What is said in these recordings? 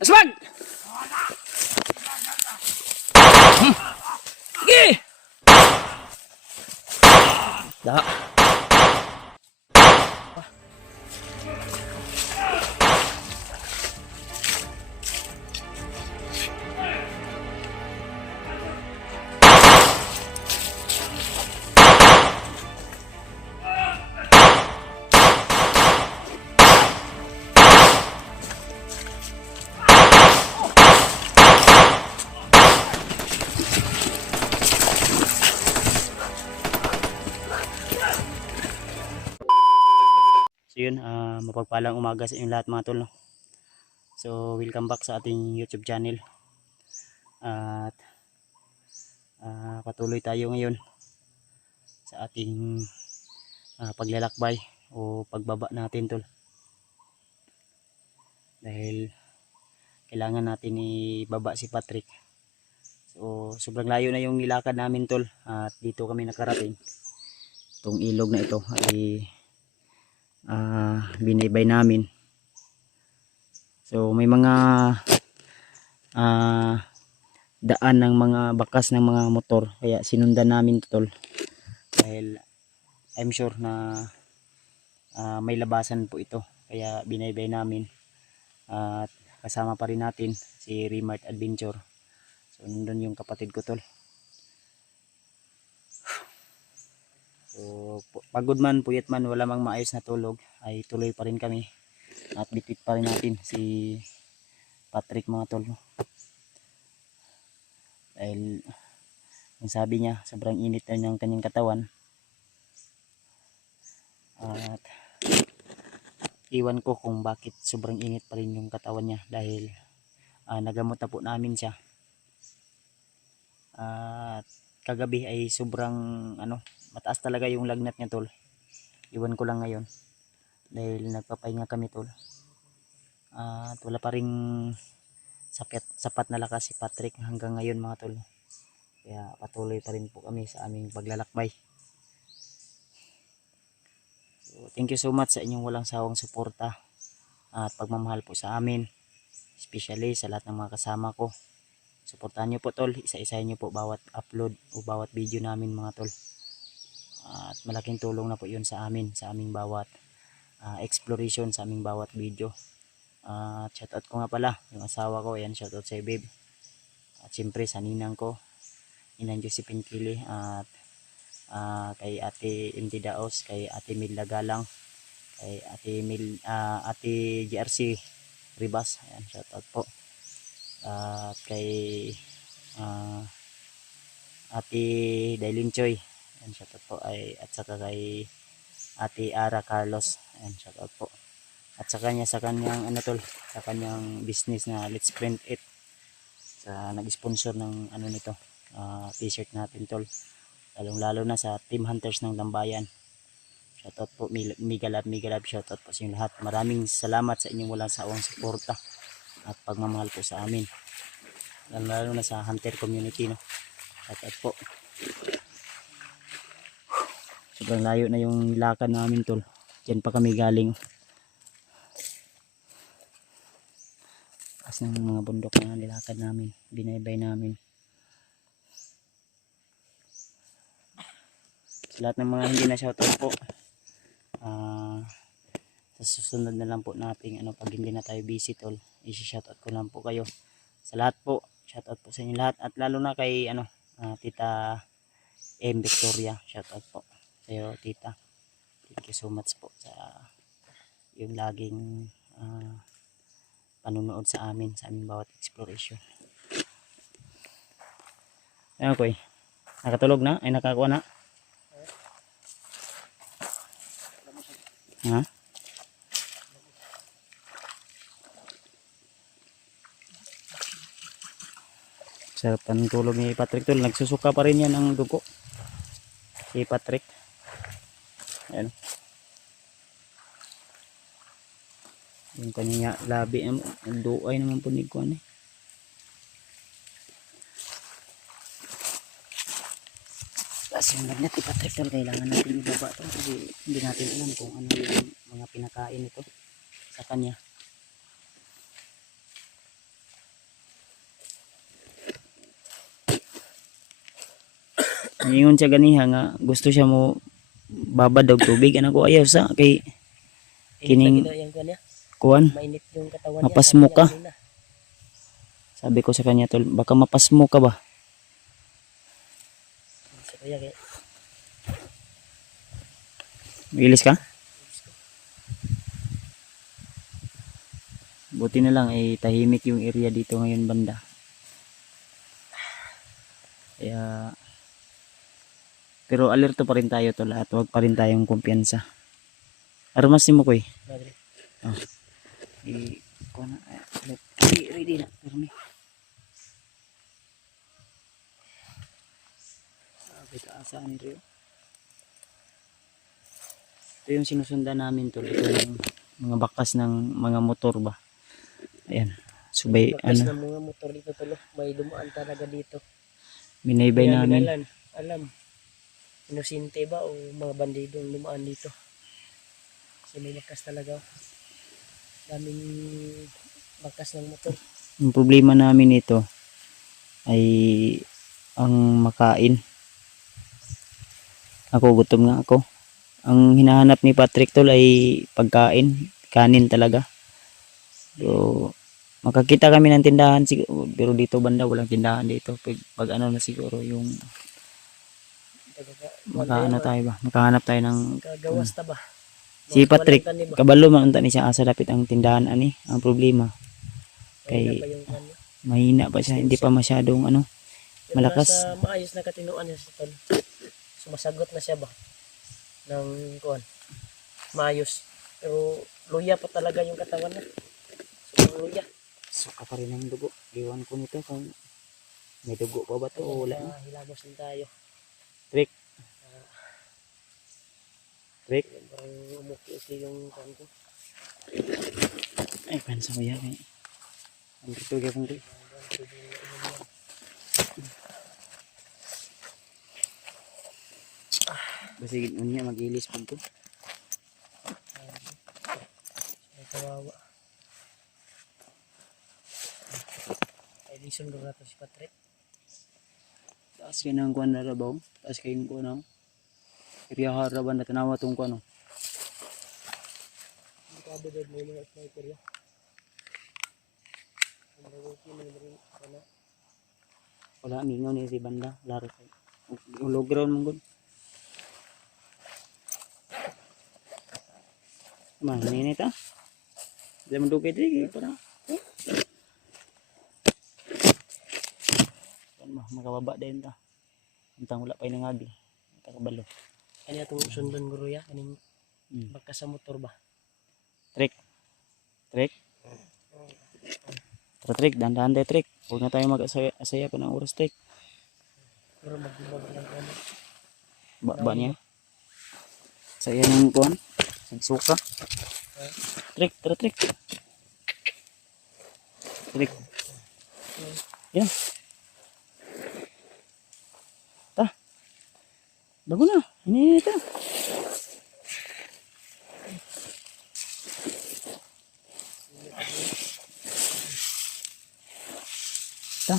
Aswag! Sige! Da. So yun, mapagpalang umaga sa inyong lahat mga tol, no? So welcome back sa ating YouTube channel. At patuloy tayo ngayon sa ating paglalakbay o pagbaba natin tol. Dahil kailangan natin ibaba si Patrick. So sobrang layo na yung nilakad namin tol. At dito kami nakarating. Itong ilog na ito ay binaybay namin. So may mga daan ng mga bakas ng mga motor, kaya sinundan namin tol, dahil I'm sure na may labasan po ito, kaya binaybay namin. At kasama pa rin natin si Remart Adventure. So nandun yung kapatid ko tol. So pagod man, puyat man, wala mang maayos na tulog, ay tuloy pa rin kami at bitbit pa rin natin si Patrick mga tol, no? Dahil ang sabi niya, sobrang init na ng kanyang katawan. At iwan ko kung bakit sobrang init pa rin yung katawan niya, dahil nagamot na po namin siya. At kagabi ay sobrang mataas talaga yung lagnat niya tol. Iwan ko lang ngayon dahil nagpapahinga kami tol. At wala pa ring sapat na lakas si Patrick hanggang ngayon mga tol. Kaya patuloy pa rin po kami sa aming paglalakbay. So, thank you so much sa inyong walang sawang suporta at pagmamahal po sa amin. Especially sa lahat ng mga kasama ko. Suportahan nyo po tol, isa-isahin nyo po bawat upload o bawat video namin mga tol. At malaking tulong na po yun sa amin, sa aming bawat exploration, sa aming bawat video. Shoutout ko nga pala yung asawa ko, yan, shoutout sa babe. At siyempre sa ninang ko, Inang Josephine Kili, at kay Ate MT Daos, kay Ate Milda Galang, kay Ate GRC Ribas, ayan, shoutout po. At kay Ate Dailin Choy, ayan, shoutout po. At saka kay Ate Ara Carlos, ayan, shoutout po. At sa kanyang sa kanyang business na Let's Print It, sa nag-sponsor ng nito, t-shirt natin tol, lalong lalo na sa Team Hunters ng Lambayan. Shoutout po, mega love shoutout po sa inyo lahat. Maraming salamat sa inyong walang sawang suporta at pagmamahal po sa amin, lalo na sa hunter community, no? Shoutout po. Sobrang layo na yung lakad namin tol. Diyan pa kami galing. As ng mga bundok na nilakad namin, binaybay namin. Sa lahat ng mga hindi na shoutout po, sa susunod na lang po nating pag hindi na tayo busy tol, i-shoutout ko lang po kayo. Sa lahat po, shoutout po sa inyo lahat, at lalo na kay Tita M. Victoria, shoutout po sa iyo tita. Thank you so much po sa yung laging panunood sa amin, sa aming bawat exploration. Ayun ko nakatulog na, ay nakakuha na. Ha? Sarap ang tulog ni Patrick tol. Nagsusuka pa rin yan ng dugo si Patrick. Ayan. Yung kanya labi, duay naman po ni Kuan eh. Kasi yung lagnat ni Patrick tol, kailangan natin ibaba to kasi hindi natin alam kung ano yung mga kinakain ito sa kanya. Ngayon siya ganiha nga gusto siya mo babad og tubig, anak ko ayaw sa kay kining kuan mainit yung katawan niya. mapasmo ka. Sabi ko sa kanya tol, baka mapasmo ka ba? So, kaya Magilis ka? Buti na lang ay tahimik yung area dito ngayon banda. Kaya pero alerto pa rin tayo tol at huwag pa rin tayong kumpiyansa. Armas mo ko eh. Oh. Ko na ready na permi. Sabi ka asaan rin. Ito yung sinusundan namin tol, ito yung mga bakas ng mga motor ba. Ayan. Subay bakas ng mga motor dito tol, may dumaan talaga dito. Binaybay namin. Alam. Inosente ba o mga bandidong lumaan dito? Kasi may bakas talaga. Daming bakas ng motor. Ang problema namin ito ay ang makain. Ako gutom nga ako. Ang hinahanap ni Patrick tol ay pagkain, kanin talaga. So makakita kami ng tindahan siguro, pero dito banda walang tindahan dito. Pag ano na siguro yung makaano tayo ba? Makahanap tayo ng kagawas ta ba? Si Patrick kabalo man unta ni siya asa dapit ang tindahan ani. Ang problema kay mahina pa siya, hindi pa masyadong ano malakas. Sa maayos na katinuan niya sa tol. Sumasagot na siya ba ng kuan. Maayos. Pero luya pa talaga yung katawan na. So luya. Suka pa rin ang dugo. Iwan ko nito kung may dugo pa ba to o wala na. Hilamos din tayo. Trick. Trick. Parang umuki yung kanto. Ay, pansa ko yan eh. Ang dito gapong ko. Basigin unya mag-ilis pag ko. Ay kawawa. Ay lison ko na to si Patrick. Taas kayo ng kuwan na rabaw. Taas kayo ng kuwan na. Kiriya haraban na tanawa itong kuwan. Hindi ka abadad mo yung mga sniper ya. Wala, mingaw ni si banda. Laro kayo. Low ground mong good. Mahinit ah. Hindi mo dukay dito. Para. Makababa din ta. Antang wala pa yung ngagi. Takabalo. Kanya itong sundon guro ya. Kaning bakas sa motor ba? Trick. Trick. Tara Trick. Dahan-dahan tayo Trick. Huwag na tayo mag-asaya pa ng oras Trick. Pero magbibag lang kanya. Ba niya. Saya ng kuhan. Sagsuka. Trick. Tara Trick. Trick. Yan. Ta. Bago na. Ini ta. Ta.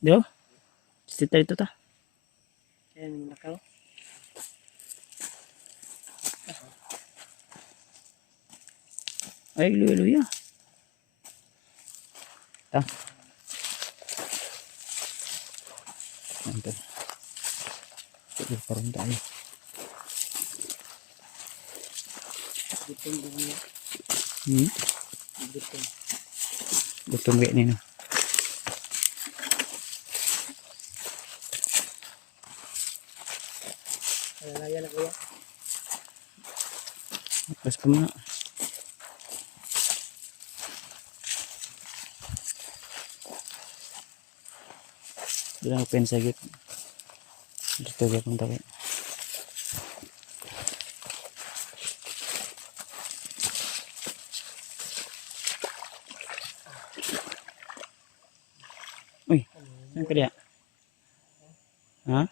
Dio? Sita dito ta. Ayan, nakaw. Ay, luya. Ta. Nanti. Sige, parang tayo. Gutom din niya. Gutom. Gutom kayak ni no. Nalaya na kuya. Terus pa muna. Doon ako pensagit. Dito gyapon tawi. Uy, saan ka diya? Ha?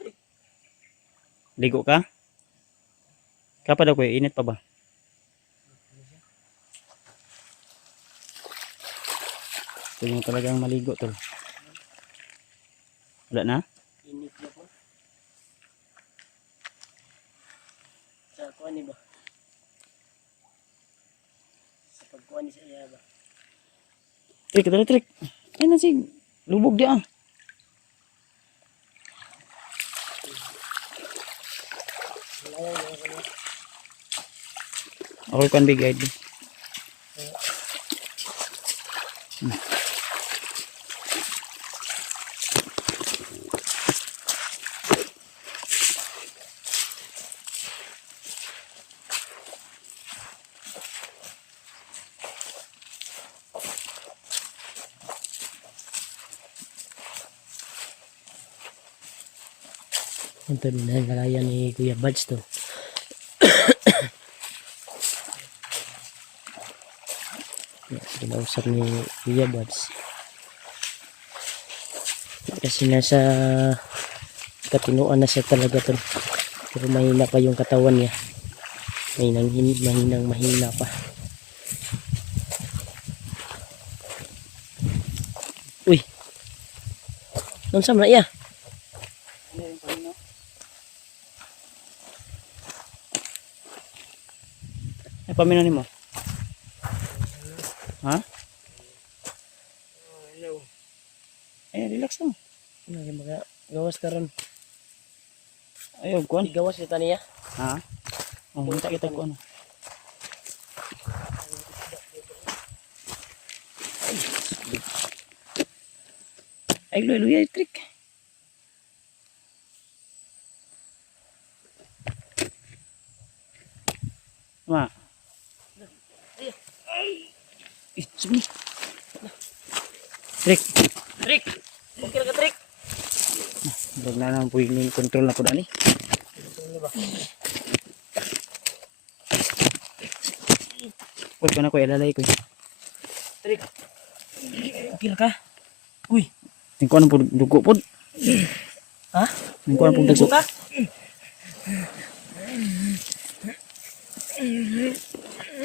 Ligo ka? Kapag ako init pa ba? Gusto nyo talagang maligo tol. Wala na? Init na po. Sa kuan ni ba? Sa pagkuan ni sa iya ba? Trik, dali trik. Ay nasi, lubog di ah. Ako kan big ID. Ito din ang lalayan ni Kuya Buds to. Pinausap ni Kuya Buds. Kasi nasa katinuan na siya talaga to. Pero mahina pa yung katawan niya. Mahina pa. Uy! Nung sama na iya? Ay pamina nimo. Ha? Hello. Eh relax lang. Mga gawas karon. Ayo kuan. Gawas kita niya. Ha? Oh, minta kita kuan. Ay luya trik. Ma. Ih, sini. Trik. Trick! Okay ka trick! Huwag na lang po yung control na po na ni. Ano ba? Huwag ka na ko ilalay ko. Trick! Okay ka? Uy! Tingko anong po dugo po. Ha? Tingko anong po dugo. Ka?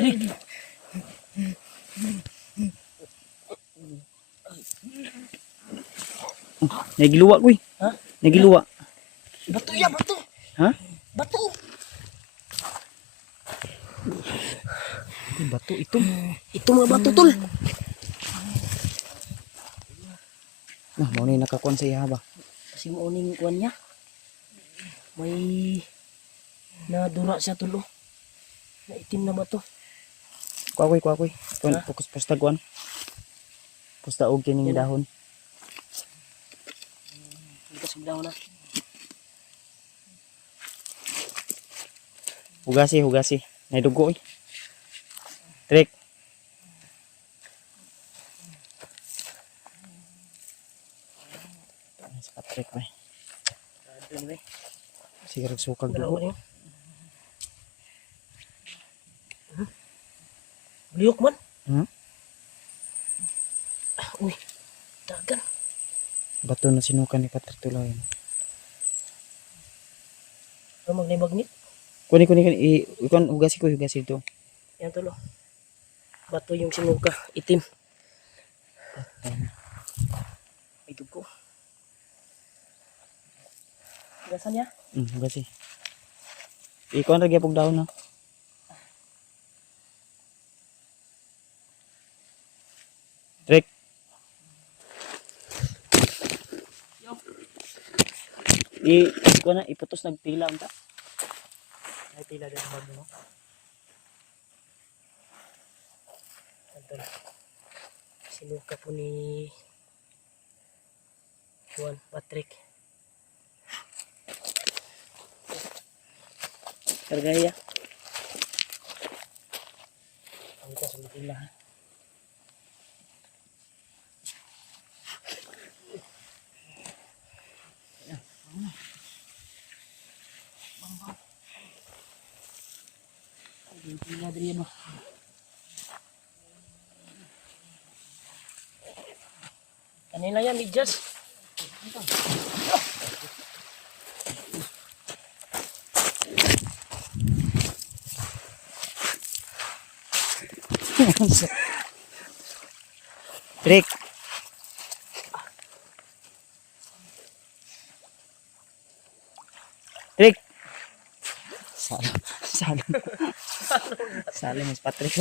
Trick! Nagiluwa ko eh. Ha? Nagiluwa. Bato ya, bato! Ha? Bato! Ay, bato ito. Ito mga bato tol! Nah, mau na yung nakakuan sa iya ba? Kasi mauning kuan niya. May nadura siya tulo. Na itim na bato. Kuakoy. Kuan, Ha? fokus pusta kuan. Pusta og kining Yan. dahon. Hindi ka sugdaw na. Hugasi. Nay dugo eh. Trik. Sa trik ba? Doon ba? Siguro sukag Dalawa dugo. niyo. Liok man. Hmm? Uy, dagan. Bato na sinukan ni Patrick Tulaw yan. Ano maglibag ni? Kuni ikon hugasi ito. Yan tulo. Bato yung sinuka, itim. May dugo. Gasan niya? Hugasi. Ikon ra gyapon dahon na. Trik. Ko na iputos nagpila unta. Ay, pila din ang mo. Ito. Sinuka po ni Juan Patrick. Kargaya. Ang ito sa pila ha. Adrian mo. Kanina yan, medyas. Trick. Trick. Salam. Salam. Salam mas Patrick.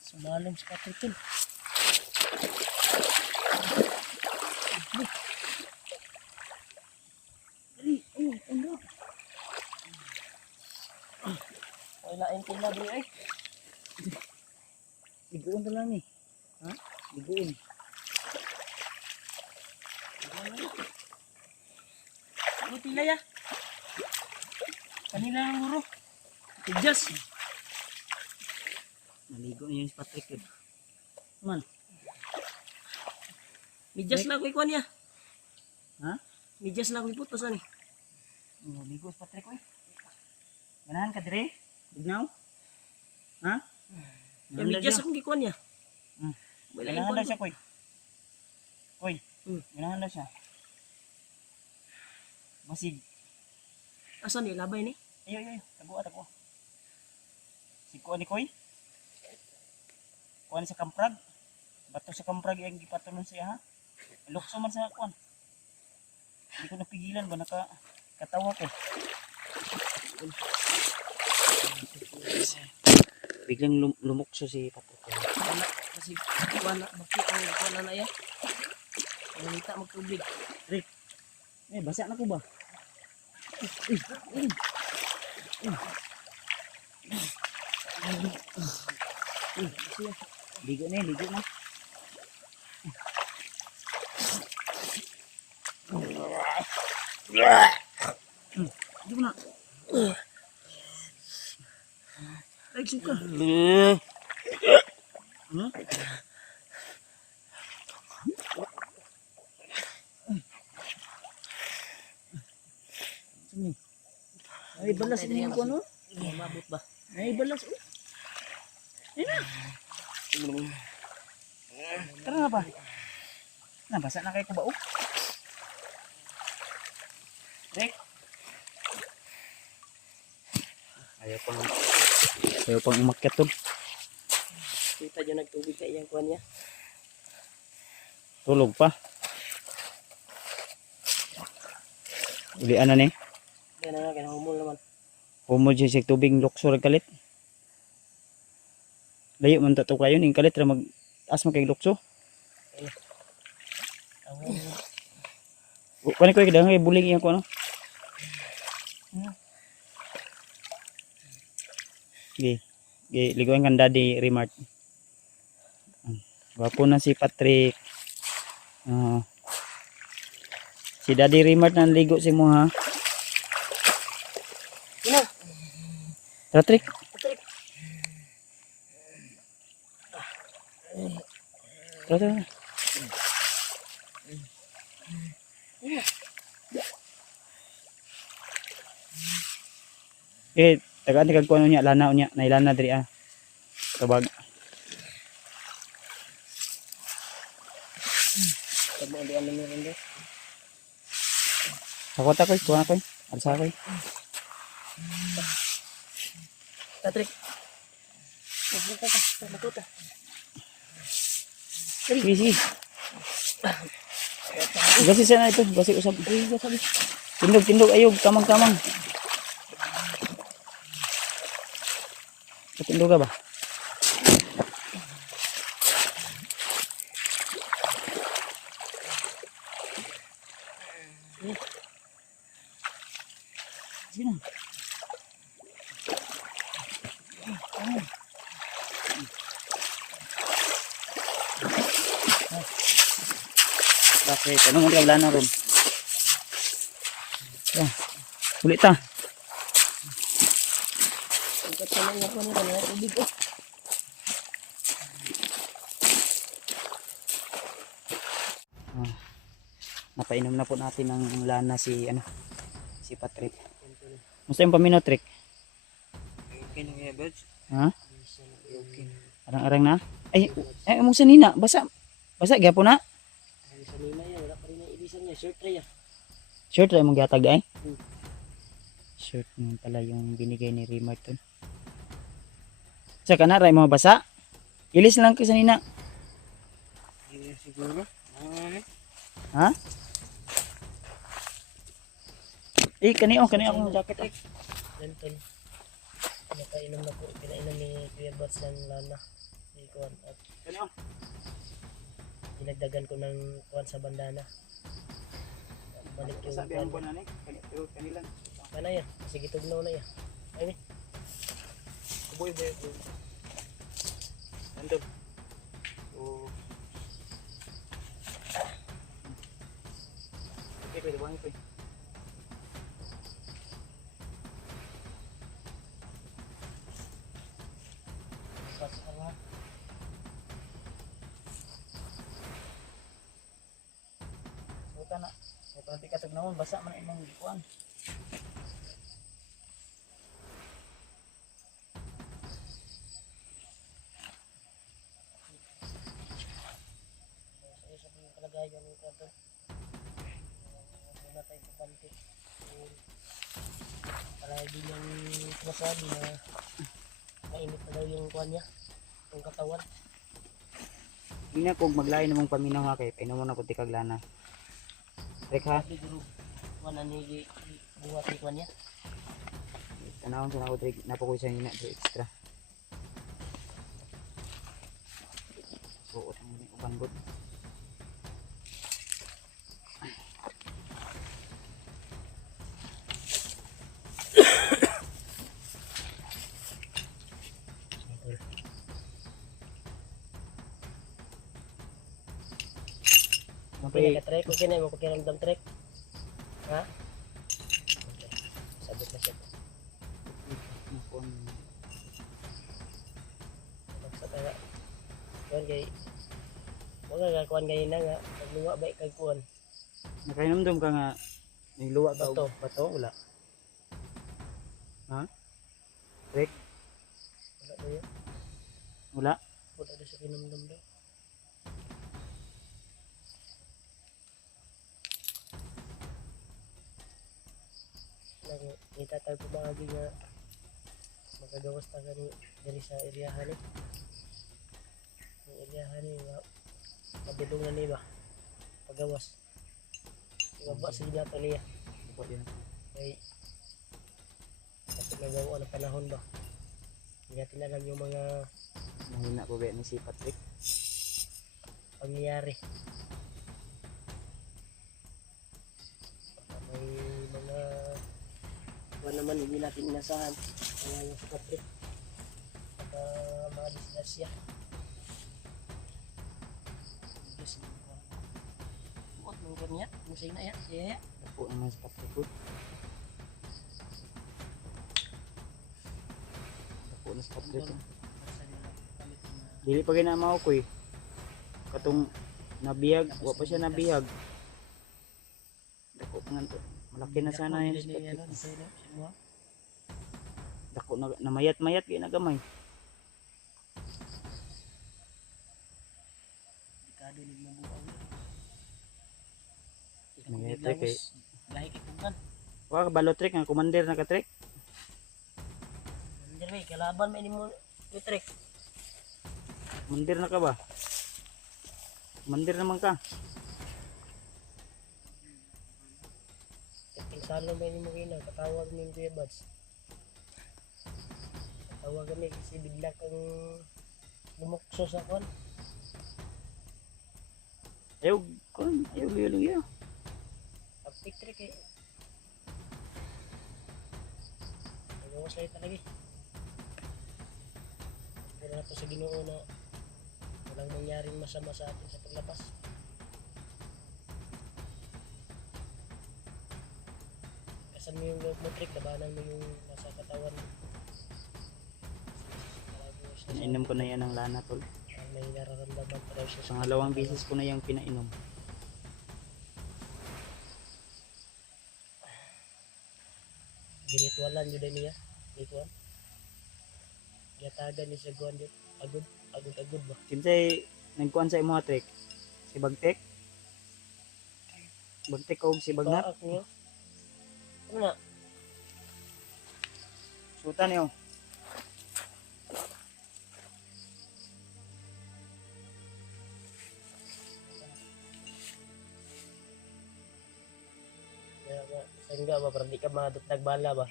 Sumalim si Patrick yun. Dali, ano? Wala yung pila dali ay. Liguan na lang eh. Ha? Liguan. Ano pila ya? Kanila ng guro. Medyas. Naligo na yung si Patrick yun. Man. Medyas na ako ikuan niya. Ha? Medyas na ako iputos ani. Naligo si Patrick eh. Ganahan ka dire? Bignaw? Ha? Yung medyas akong gikuan niya. Wala yung Ganahan kuwan daw siya, Koy. Koy. Ganahan daw siya. Basig. Asan ni labay ni? Ayo. Tago. Si Kuan ni Koy. Kuan sa kamprag. Bato sa kamprag yung gipatulon siya ha. Lukso man sa kuan. Hindi ko napigilan ba katawa ko. Biglang lumukso si Patrick. Wala kasi kuan na baki ang kuan na ya. Nalita magtubig. Basa na ko ba? Ligo na. Ligo na. Ay suka. Ay balas ini ko ano? Mabot ba? Ay balas. Tara na ba? Nabasa na kayo ko ba? Rick? Ayaw pang umakyat to. Kita dyan nagtubig sa iyang kuan niya. Tulog pa. Ulian na ni. Kaya na nga, kinahumol naman. Humod siya sa tubig lukso kalit. Layo man to kayo ning kalit ra mag asma kay lukso. Kani ko kidang buling iya ko ano. Liguan kan Daddy Remart. Gwapo na si Patrick. Si Daddy Remart na ligo si mo ha. Patrick. Tara. Tagaan tigag ko ano niya, lana niya, nailana diri ah. Kabag. Tabo ang diyan namin rin. Sakota ko, kuha ko. Alsa ko. Patrick. Makuta. Sige. Gasi siya na ito, gasi usap. Tindog, ayog, kamang. Tindog ka ba? Sige na. Bakit? Anong ulit wala na ron? Ulit ta. Ang katsalan niya kuan niya na tubig ko. Napainom na po natin ng lana si Patrick. Musta yung paminaw, Trick? Okay na kaya, Buds? Ha? Okay. Arang-arang na. Ay among sanina basa. Basa gyapon na. Ang sanina yan, wala pa rin yung ilisan niya. Shirt tray ah. Shirt ra imong gihatag ay. Hmm. Shirt mo pala yung binigay ni Remark ton. Sa kana ra mo basa. Ilis lang ka sanina. Hindi na siguro. Ha? Kani akong jacket ay. Yan tol. Nakainom na po. Pinainom ni Kuya Bats ng lana. Ni Kuan. At Kani dinagdagan ko ng Kuan sa bandana. Balik yung sabi ang Kuan. kuan ani. Kani lang. Mana yan? Sige tugnaw na yan. Ay ni. Kuboy ba yun? Nandun. So, okay, pwede bangin ko. Bats ka nga. Buta na. Ito nanti katag naman, basa man imong kuan. Sa isa po yung kalagayan ng Kuan tol. Huwag na tayo kapante. Para hindi niyang sinasabi na mainit na daw yung Kuan niya. Yung katawan. Hindi na kung maglain namang paminaw nga kay painom mo na puti kag lana. Rek ha. Sabi guru. Kuan na ni buhat ni Kuan niya. Tanawon sa ako trek napakoy sa nina do extra. Suot mo ni uban bot. Okay, naka-trek. Okay na mo pakiramdam trek. Ha? Okay. Sabot na siya. Sa kaya. Kuan kay wala nga kuan kay na nga pagluwa ba kay kuan. Nakainomdom ka nga may luwa ka Bato. bato wala. Ha? Rek Wala ba yun? wala. Wala na siya kinamdam daw. Itatag ko mga nga magagawas ta gani diri sa eryahan ni. Ang eryahan ni nga mabulungan ni ba? Pagawas. Ibaba sa inato niya. Buat din. Kay kasi nagawa ng panahon ba? Hindi natin alam yung mga Mahina ko ba ni si Patrick. pangyayari. Baka may mga buwan naman hindi natin inasahan. Kaya yung sa Patrick. Baka mga disgrasya. Diyos na buwan. Buot mong kanya. Musay na yan. Siya. Dako naman si Patrick ko. Dako na si Patrick. Dili pa ginamaw ko eh. Katong nabihag, wa pa siya nabihag. Dako pa nga to. Malaki na sana yun si Patrick. Dako na namayat-mayat kay nagamay. Dekado ni mabuang. Mayat trek kay. Lahi kipugan. Wa balo trek nga commander na ka trek. Hindi may kalaban may mo trek. Commander na ka ba? Commander naman ka. King salo may mo gina katawag ni Kuya Buds. Katawag kami kasi bigla kang lumukso sa kon. Ayaw kon, ayaw luya. Pagtik trek eh. Nagawas lang talaga eh. Pero na to sa Ginoo na walang mangyaring masama sa atin sa paglabas. Kasan mo yung loob mo trick, labanan mo yung nasa katawan mo. Pinainom ko na yan ng lana tol. May nararamdaman pa daw siya Sa ngalawang beses ko na yung pinainom. Ginitwalan yun din niya. Ritual. Gatagan ni sa guwan dito. Agod ba? Kinsay nagkuan sa imo trek? Si Bagtek? Bagtek o si Bagnat? Baak niyo. Ano na? Sutan niyo. Kaya ba, sangga ba, para di ka madutag bala ba?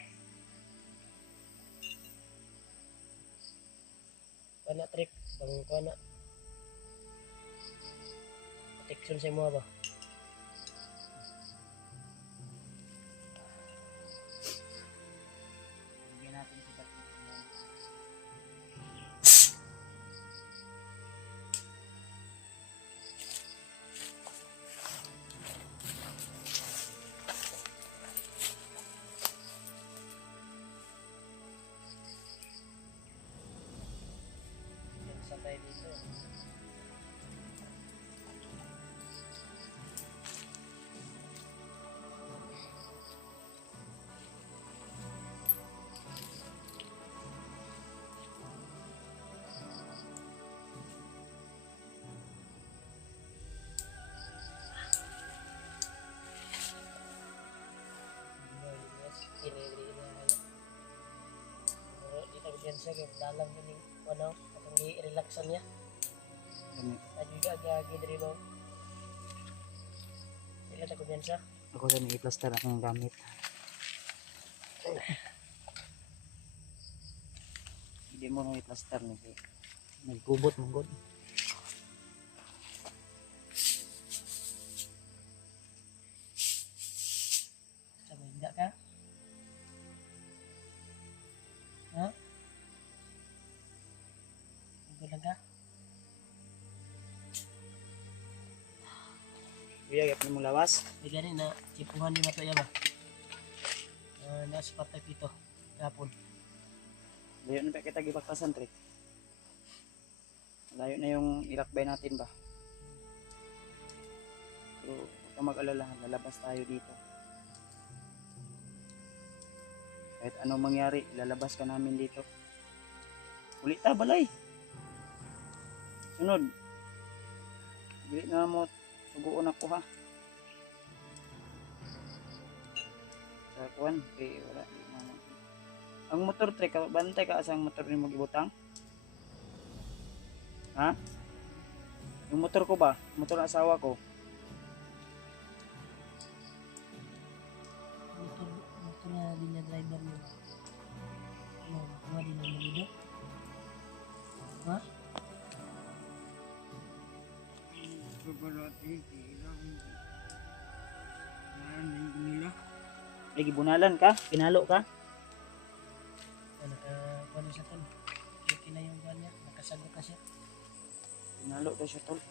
Kana trick, bang kana. Protection sa mo ba? Bigyan natin si Bagtek. Yan sa tayo dito. Dito yan siya, kaya dalang yun yung ano, atong i-relaxan niya. Ganun. Lagi ka agagi diri ba? Sila ta kumpiyansa. Ako rin i-plaster akong gamit. Hindi mo nang i-plaster nagkubot mong god. Sabi, hindi ka? Ha? Gulang ka? Kuya, gapin mo lawas. Di gani na chipuhan ni mato ya ba? Nasa patay pito. Kapon. Layo na pa kita gibaktasan, Trek. Layo na yung ilakbay natin ba? Pero huwag kang mag-alala, lalabas tayo dito. Kahit anong mangyari, lalabas ka namin dito. Ulit ta, balay. Sunod. Bili na mo, suguon ako ha. Sa kuwan, wala. Ang motor, Trek, bantay ka asang motor ni mag-ibutang? Ha? Yung motor ko ba? Motor ng asawa ko. Motor na din niya driver niya. Ano, kuha din ang malido? Ha? Babalati, ilang nila. Lagi bunalan ka? Pinalo ka? Nakakuha sa ton. Okay na yung kuha niya. Nakasagot na siya. Pinalo ka siya, tol.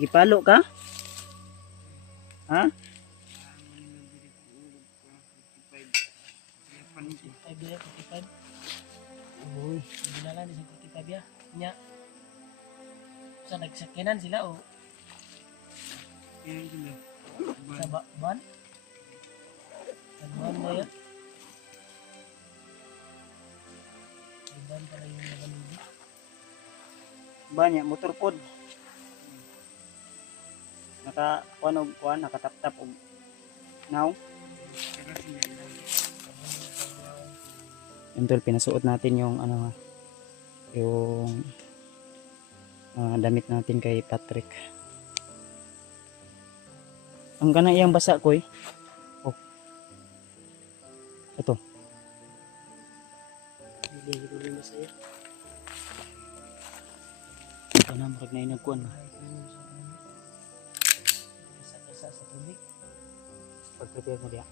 Gipalo ka? Ha? 55 dia, 55. Uy, hindi na lang sa 55 ya. Nya. Sa nagsakinan sila o sa ban? Sa ban na yan. Sa ban pala yung nakalibig. Banya, motor pod. Nakatap-tap og now. Yung tol, pinasuot natin yung ano ha, yung damit natin kay Patrick. Ang gana iyang basa ko eh. Oh. Ito. Hindi ko rin masaya. Ito na, marag na inagkuhan ba? Isa sa tubig. Pag-prepare mo diya.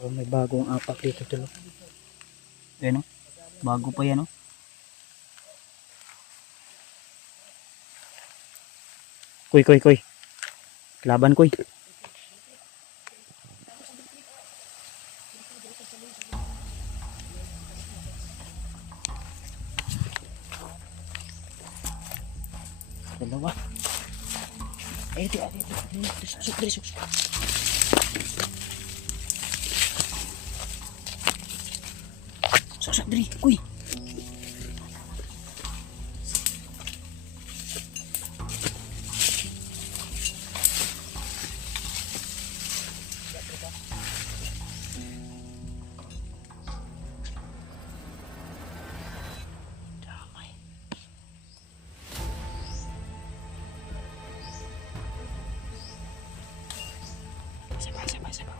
Oh, may bagong apak dito tulo. Ayan o. Bago pa yan o. Kuy. Laban kuy. Susuk, diri, susuk. Susuk, diri. Uy. Damay. Sabay.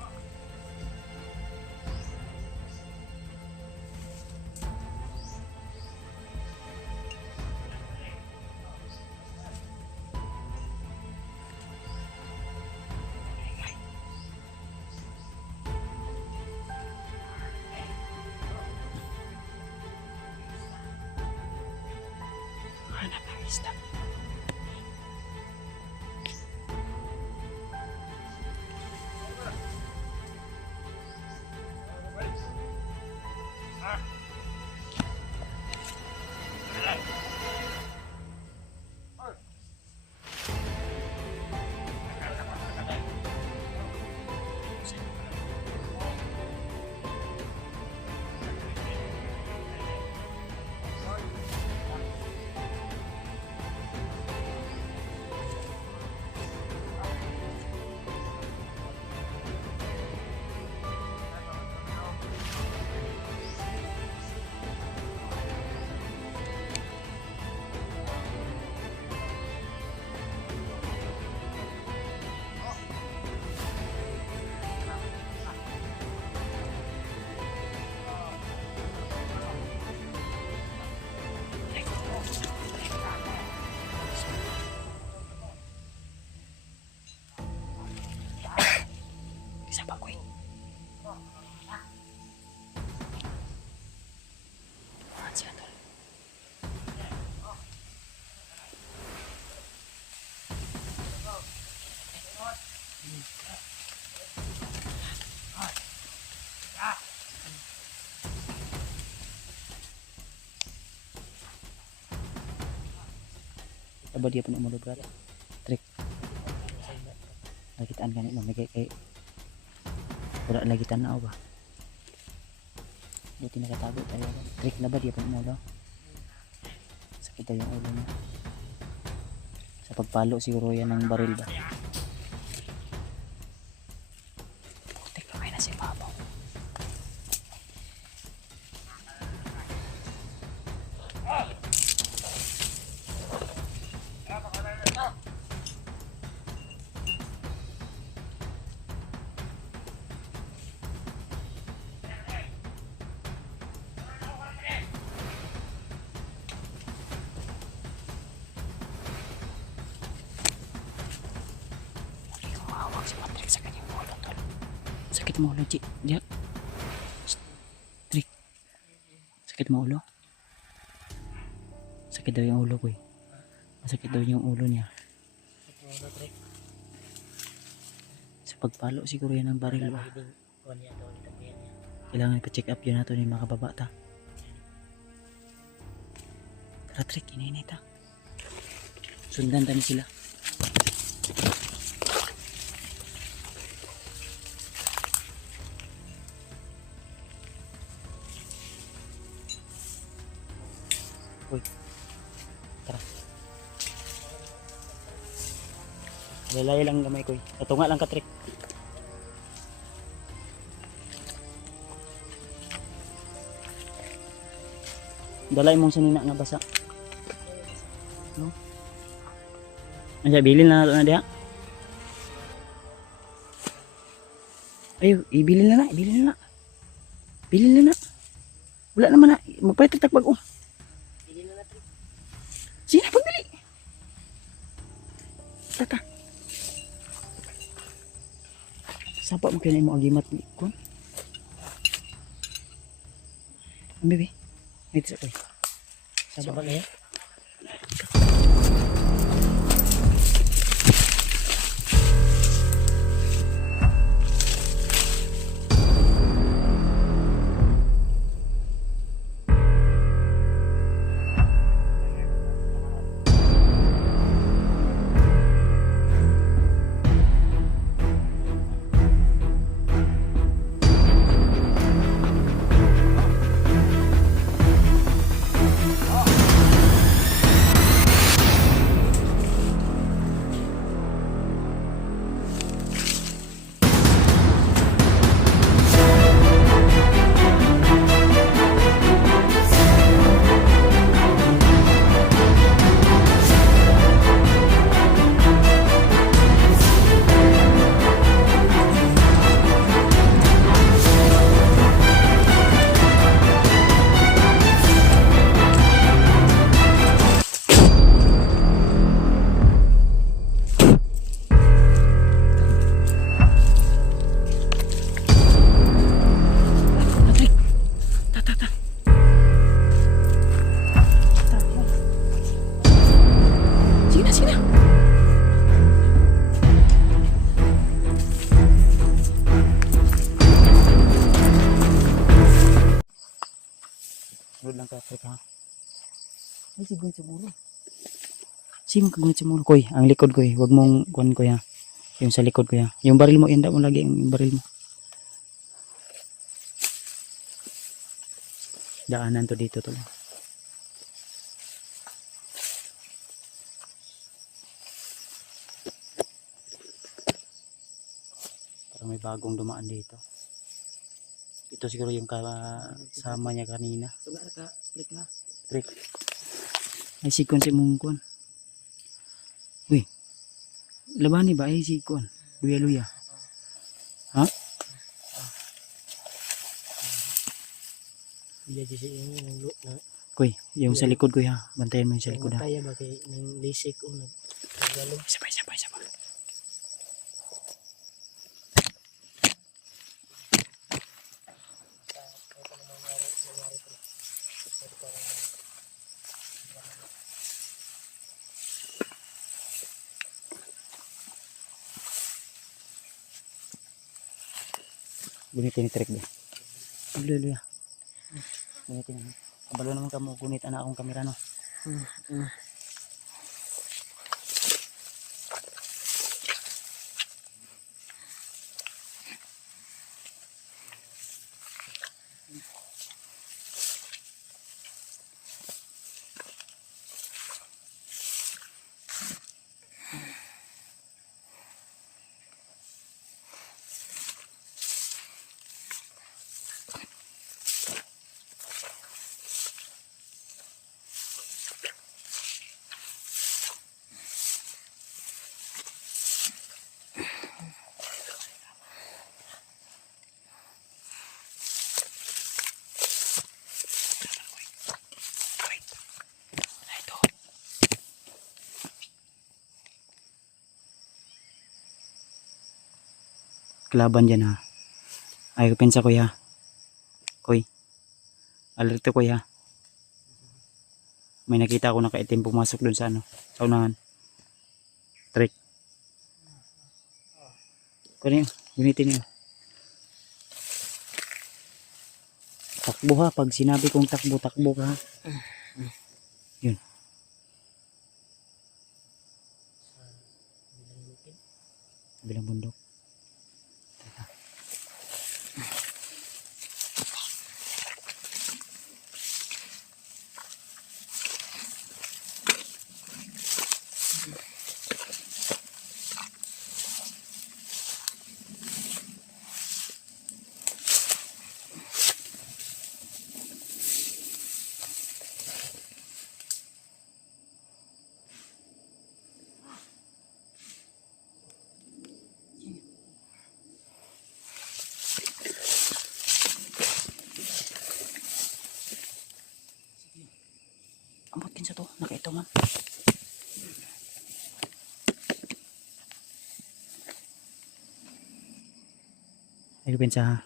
Hanap ng isda. Isa pa, kuy. Bukan siya, tol. Aba dia punya modal berat. Trik. Nakitaan ka nila. May kay wala lagi tanaw ba? Buti nakatago tayo. Trik na ba dia punya modal? Sakit daw yung ulo niya. Sa pagpalo siguro yan ng baril ba? Putik na kayo na si Papaw. Humawak si Patrick sa kanyang ulo, tol. Sakit mo ulo, Chi. Diyak. Patrick. Sakit mo ulo? Sakit daw yung ulo ko eh. Masakit daw yung ulo niya. Sa pagpalo siguro yan ang baril ba? Kailangan ipa-check up yun nato ni mga kababata. Tara, Trick, inainit ha. Sundan tayo sila. Uy. Tara. Lalay lang gamay ko. Ito nga lang ka, Trick. Dalay mong sinina nga basa. No? Ano siya, bilin na nato na diha. Ayo, ibilin na na, ibilin na na. Bilin na na. Wala naman na, magpalit ang tagbag. Bilin na natin. Sige na, pagbili. Tata. Sapa mo kayo na mo agimat ni Kun. Ang bebe. May tisa ko. Sabag eh. lang ka, Trek, ha? Ay, sigun siguro. Sino kagunit sa muro, Koy? Ang likod, Koy. Huwag mong kuhan, Koy, ha? Yung sa likod, Koy, ha? Yung baril mo, ihanda mo lagi yung baril mo. Daanan to dito, tol. Parang may bagong dumaan dito. Ito siguro yung kasama niya kanina. Tuga ka, klik ha. Trek. Ay, sikon si mong kuhan. Uy. Labani ba? Ay, sikon. Luya-luya. Ha? Iya di siya yung na Koy, yung sa likod, Koy, ha? Bantayan mo yung sa likod, ha? mataya ba kay nang lisik o naggalog. Sabay, sabay, sabay. Gunitin ni Trek ba? Luya-luya. Gunitin naman. Kabalo naman ka mo, gunitan na akong kamera, no? Kalaban dyan, ha? Ay, pensa, Koy, ha? Koy. Alerto, Koy, ha? May nakita ako nakaitim pumasok dun sa ano, sa unahan. Trek. Kunin, gunitin niyo. Takbo, ha? Pag sinabi kong takbo, takbo ka, ha? Yun. Bilang bundok. Ambot kinsa to, nakaito man. Ay, pensa, ha?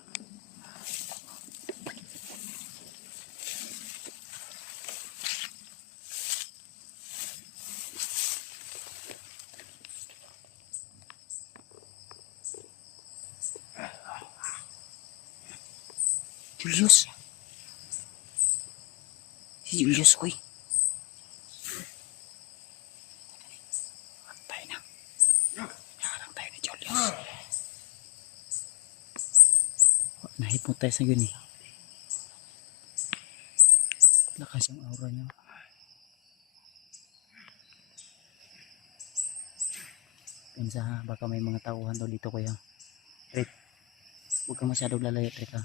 Julius. Si Julius, Koy. Tayo na. Nakarang tayo ni Julius. Nahipot tayo sa yun, eh. Lakas yung aura niya. Pensa, ha? Baka may mga tauhan daw dito, Kuya. Trek. Huwag ka masyadong lalayo, Trek, ha?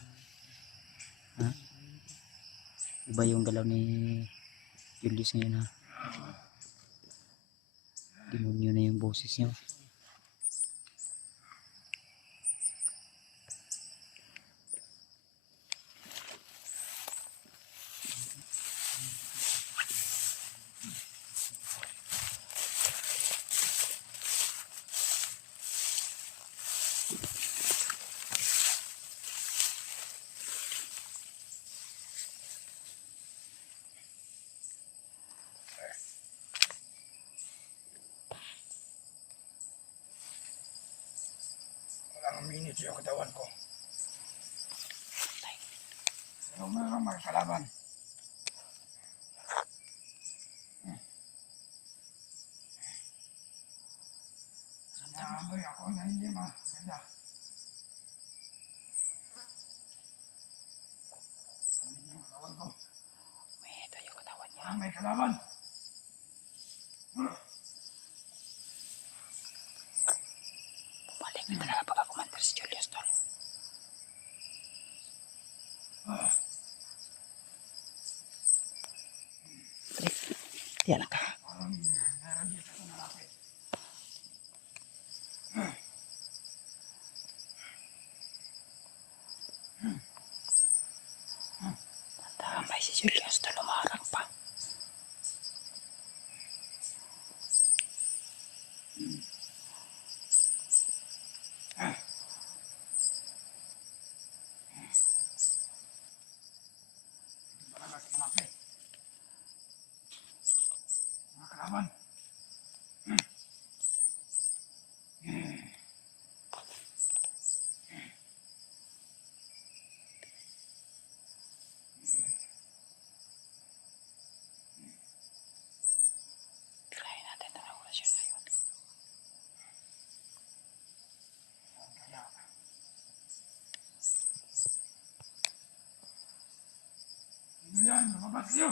Ha? Iba yung galaw ni Julius ngayon, ha? Demonyo na yung boses niya. Walang minute yung katawan ko. Yung mga kalaban. naamoy ako na hindi maganda. Ano yung katawan ko? Ito yung katawan niya. May kalaban. Bumalik na talaga pagka-commander si Julius, tol. Yan ka. Parang meron dito sa malapit. Tamay si Julius, tol. Lumarang pa. Talaga sa malapit. Mga kalaban. Try natin na operasyon ngayon. Kaya. Sino yan? Lumabas kayo.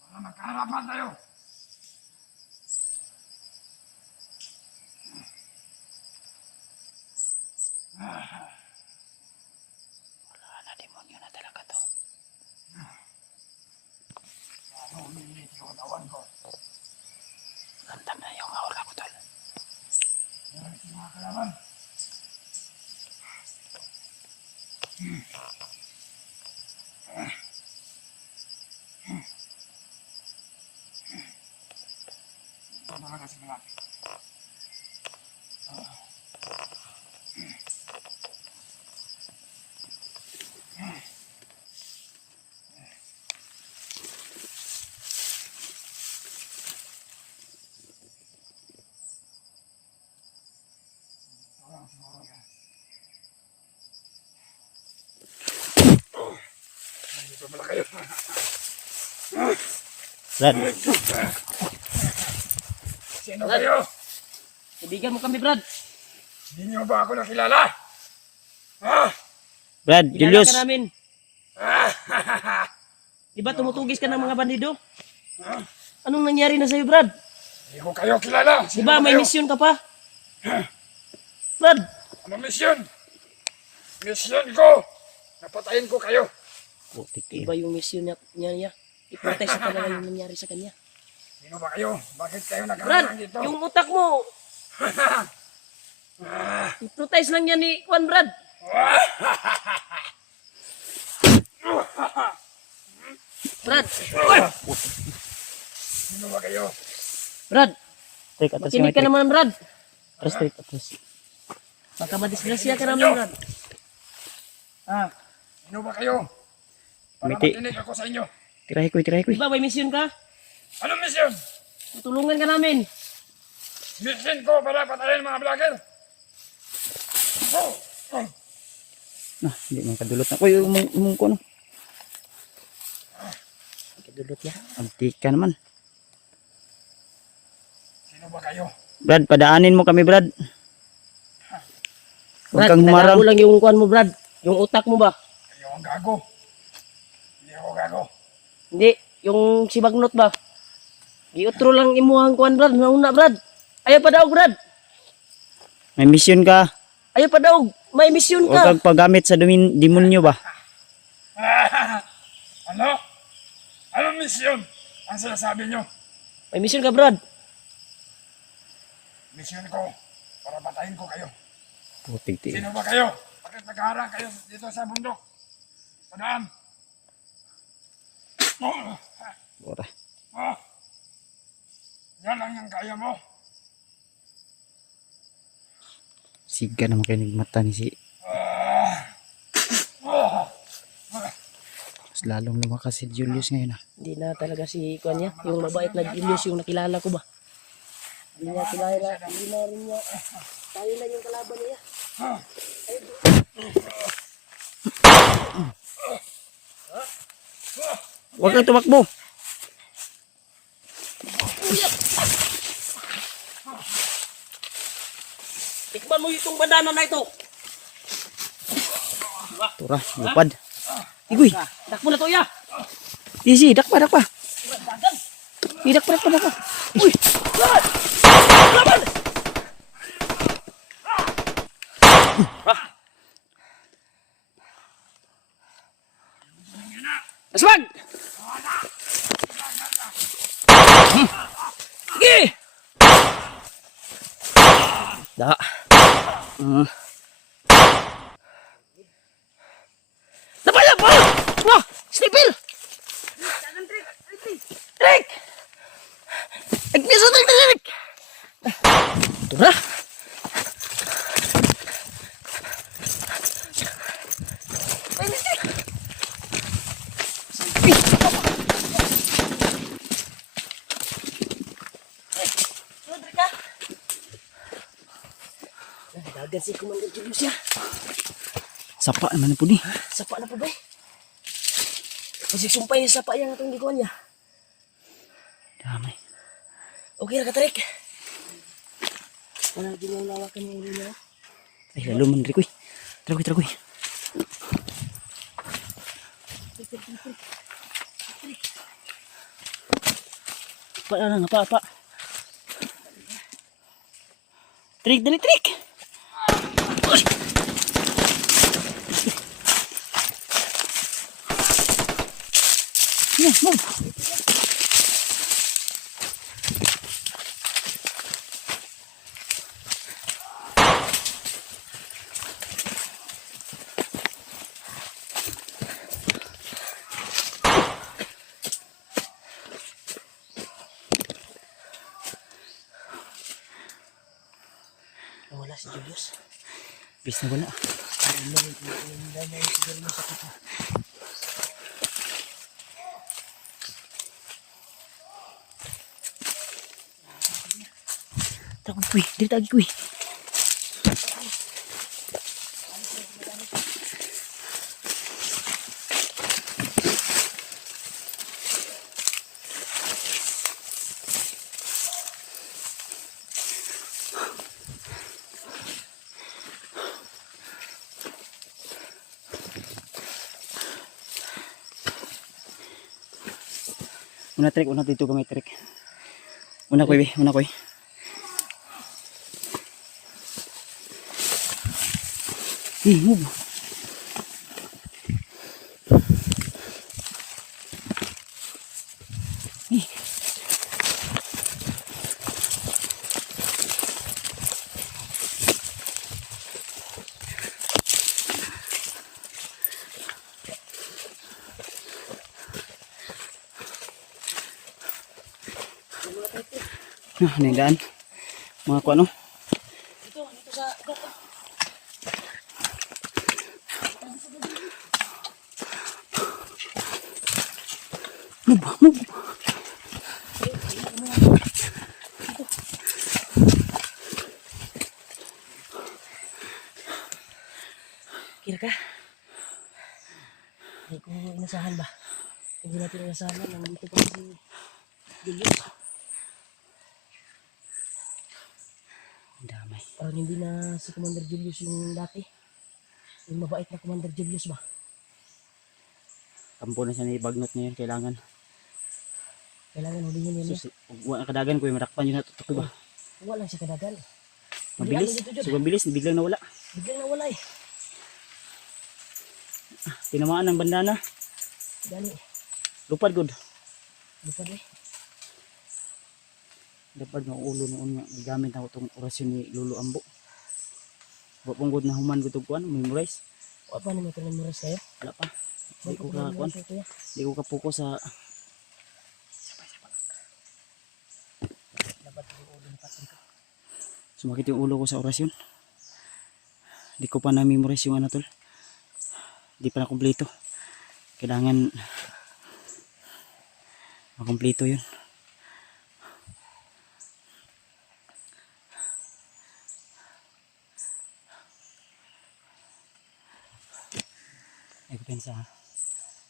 Para magkaharapan tayo. Wala na, demonyo na talaga to. Ano umiinit yung katawan ko? Ramdam na yung aura ko, tol. Yan si mga kalaban. Ito talaga si malapit. Parang siguro yan. Dito pala kayo. Brad, Sino kayo? Kaibigan mo kami, Brad. Hindi niyo ba ako nakilala? Ha? Brad, Kilala Julius. ka namin. Di ba tumutugis ka ng mga bandido? Ha? Anong nangyari na sa'yo, Brad? Hindi ko kayo kilala. Di Sino ba may kayo? misyon ka pa? Brad, Ano misyon? Misyon ko. Napatayin ko kayo. Putik di eh. ba yung misyon niya? I-protest ka talaga yung nangyari sa kanya. Sino ba kayo? Bakit kayo Brad, nagkakarang dito? yung utak mo, i-protest lang yan ni Juan, Brad. Brad, Sino ba kayo? Brad, Trik, atas makinig ka naman, Brad. Atas, trik, atas. Baka madisgrasya ka naman, Brad. Ah, Sino ba kayo? Para Miti. makinig ako sa inyo. Tirahin ko, tirahin ko. di ba may misyon ka? Anong misyon? Tutulungan ka namin. Misyon ko para patayin mga vlogger. Oh, oh. Nah, hindi man kadulot na. Uy, umong ko, no. Kadulot niya. Antik ka naman. Sino ba kayo? Brad, padaanin mo kami, Brad. Huwag Brad, kang humarang. nagago lang yung kuan mo, Brad. Yung utak mo ba? Kayo ang gago. Hindi ako gago. Hindi, yung si Bagnot ba? Giutro lang imuhang kuan, Brad. Nauna, Brad. Ayaw pa daw, Brad. May misyon ka. Ayaw pa daw. May misyon Huwag ka. kang paggamit sa demonyo ba? Ano? Anong misyon? Ang sinasabi nyo? May misyon ka, Brad. Misyon ko para patayin ko kayo. Putik ti. Sino ba kayo? Bakit nagkaharang kayo dito sa bundok? Sa daan? Oh, Bora. oh. Yan lang yung kaya mo. Siga naman kayo nagmata ni si. Mas lalong lumakas si Julius ngayon ah. Hindi na talaga si kuan niya. Yung mabait na Julius yung nakilala ko ba? Hindi niya kilala. Hindi na rin niya. Tayo na yung kalaban niya. Huwag kang tumakbo. Tikman mo itong bandana na ito. Tura, lupad. Igoy, Dakmo na to ya. easy, dakpa. Dagan. Dakpa. Uy, Laban. Aswag. Sige. da. Napaya pa. Wah, snipil. Trick. Agnes, trick. Tura. Dagan si Commander Julius ya. Sapa naman po ni. Sapa na po ba? Kasi sumpay yung sapa yung itong likuan niya. Damay. Okay na ka, Trick. Wala ginalawakan yung ulo niya. Ay, lalo man rin ko. Trakoy. Pa na lang, pa. Trik, dali, trik. Move. Wala si Julius. Bis na wala. Takoy, kuy. Dili tagi, kuy. Una dito kami trek. Una koy. Move. Ano yung daan? Mga ko ano? Dito sa gato. Move. Kira ka? Hindi ko inasahan ba? Hindi natin inasahan na nandito pa si Julius. Damay. Parang hindi na si Commander Julius yung dati. Yung mabait na Commander Julius ba? Kampo na siya ni Bagnot ngayon. Kailangan. Kailangan hulihin yun eh. Huwag na kadagan ko. Marakpan yun natutok ba? Wala lang siya kadagan. Mabilis. Sobrang bilis. Biglang nawala. Biglang nawala eh. Tinamaan ng bandana. Dali. Lupad good. Lupad eh. Dapat ng ulo noon nga gamit ako itong orasyon ni Lolo Ambo. Wapong good na human ko ito kuhan, memorize. Wala pa naman ito memories kayo? Wala pa. Hindi ko ka kuhan. Hindi ko kapuko sa... Dapat yung ulo ni Patong ka. Sumakit yung ulo ko sa orasyon. Hindi ko pa na-memorize yung ano tol. Hindi pa na kumpleto. Kailangan makumpleto yun. Ay ko pensa ha.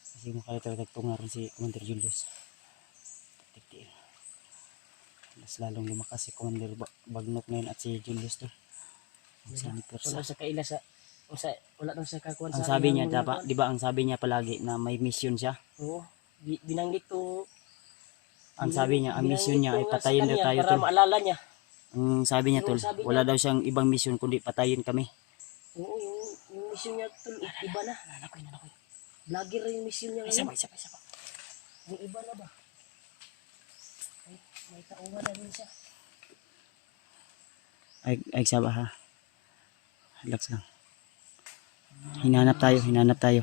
Kasi makalitag-tunga rin si Commander Julius. Tiktiil. Mas lalong lumakas si Commander Bagnot ngayon at si Julius to. Sniper Wala sa kaila sa wala nang sa kakuan ang sa sabi niya, ilang mga dapat, kuwan. di ba ang sabi niya palagi na may mission siya? Oo. Binanggit ko. Ang sabi niya, ang mission niya ay patayin daw tayo, para tol. maalala niya. Ang sabi niya, Yung tol, sabi wala niya- daw siyang ibang mission kundi patayin kami. Oo, yung mission niya tol, iba na. Nanakoy. Vlogger rin yung mission niya ngayon. Isa pa. Yung iba na ba? May tauhan na rin siya. Ay saba ha. Relax lang. Hinanap tayo.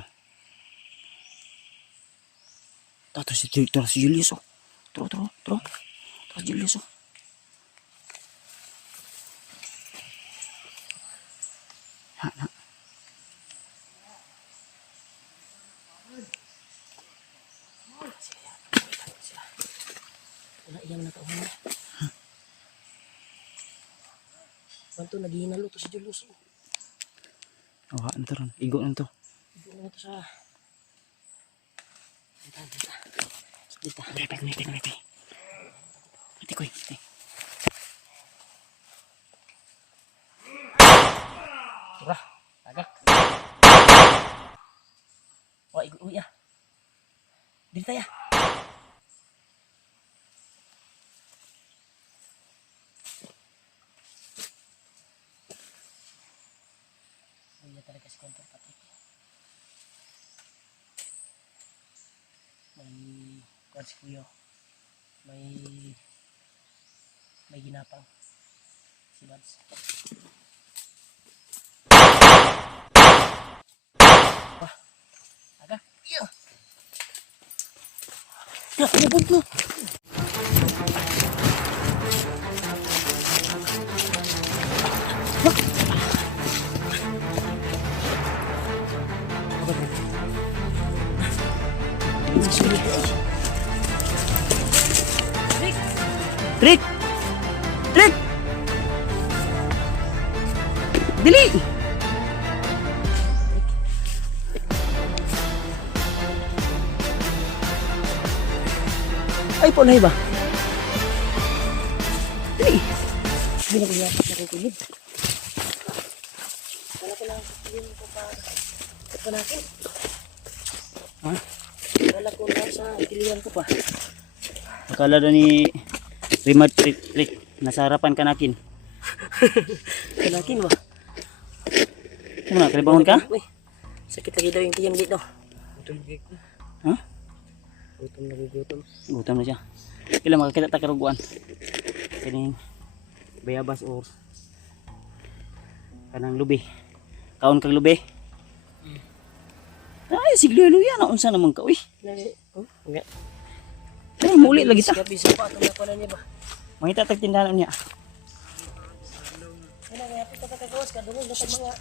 Tapos si Julius, oh. Tro. Tapos Julius, oh. Ha. Wala iyang natauhan na. Banto, naghihinalo to si Julius. Oh, ha, ano to ron? Igo na to. Ibo na to sa... Dita. Ngiti. Ngiti ko. Tara, taga. Uy ah. Dito ya. Uy, talaga si Counter Patrick. May kwan si Kuya. May ginapang. Si Mads. Aga. Iya. Ya, ano. Trick! Dili! Ay, punay ba? Dili! Hindi na kuya, nakukulib. Wala ko lang sabihin ko pa natin. Ha? Wala ko lang sa pilihan ko pa. Akala daw ni Remote Trick, nasa harapan ka nakin. Kanakin ba? Ano na, kalibangon ka? Uy, sakit lagi daw yung tiyan dito. Gutom lagi ko. Ha? Gutom. Gutom na siya. Kailan makakita ta karuguan? Kaning bayabas or kanang lubi. Kaon kang lubi. Ay, siglelo yan. Unsa naman ka? Uy, Nga. ay, muli lagi ta. Gabi sa pato na pala niya ba? Mangita tag tindahan niya. Kaya nga, hapit ka kagawas ka. Doon na sa mga...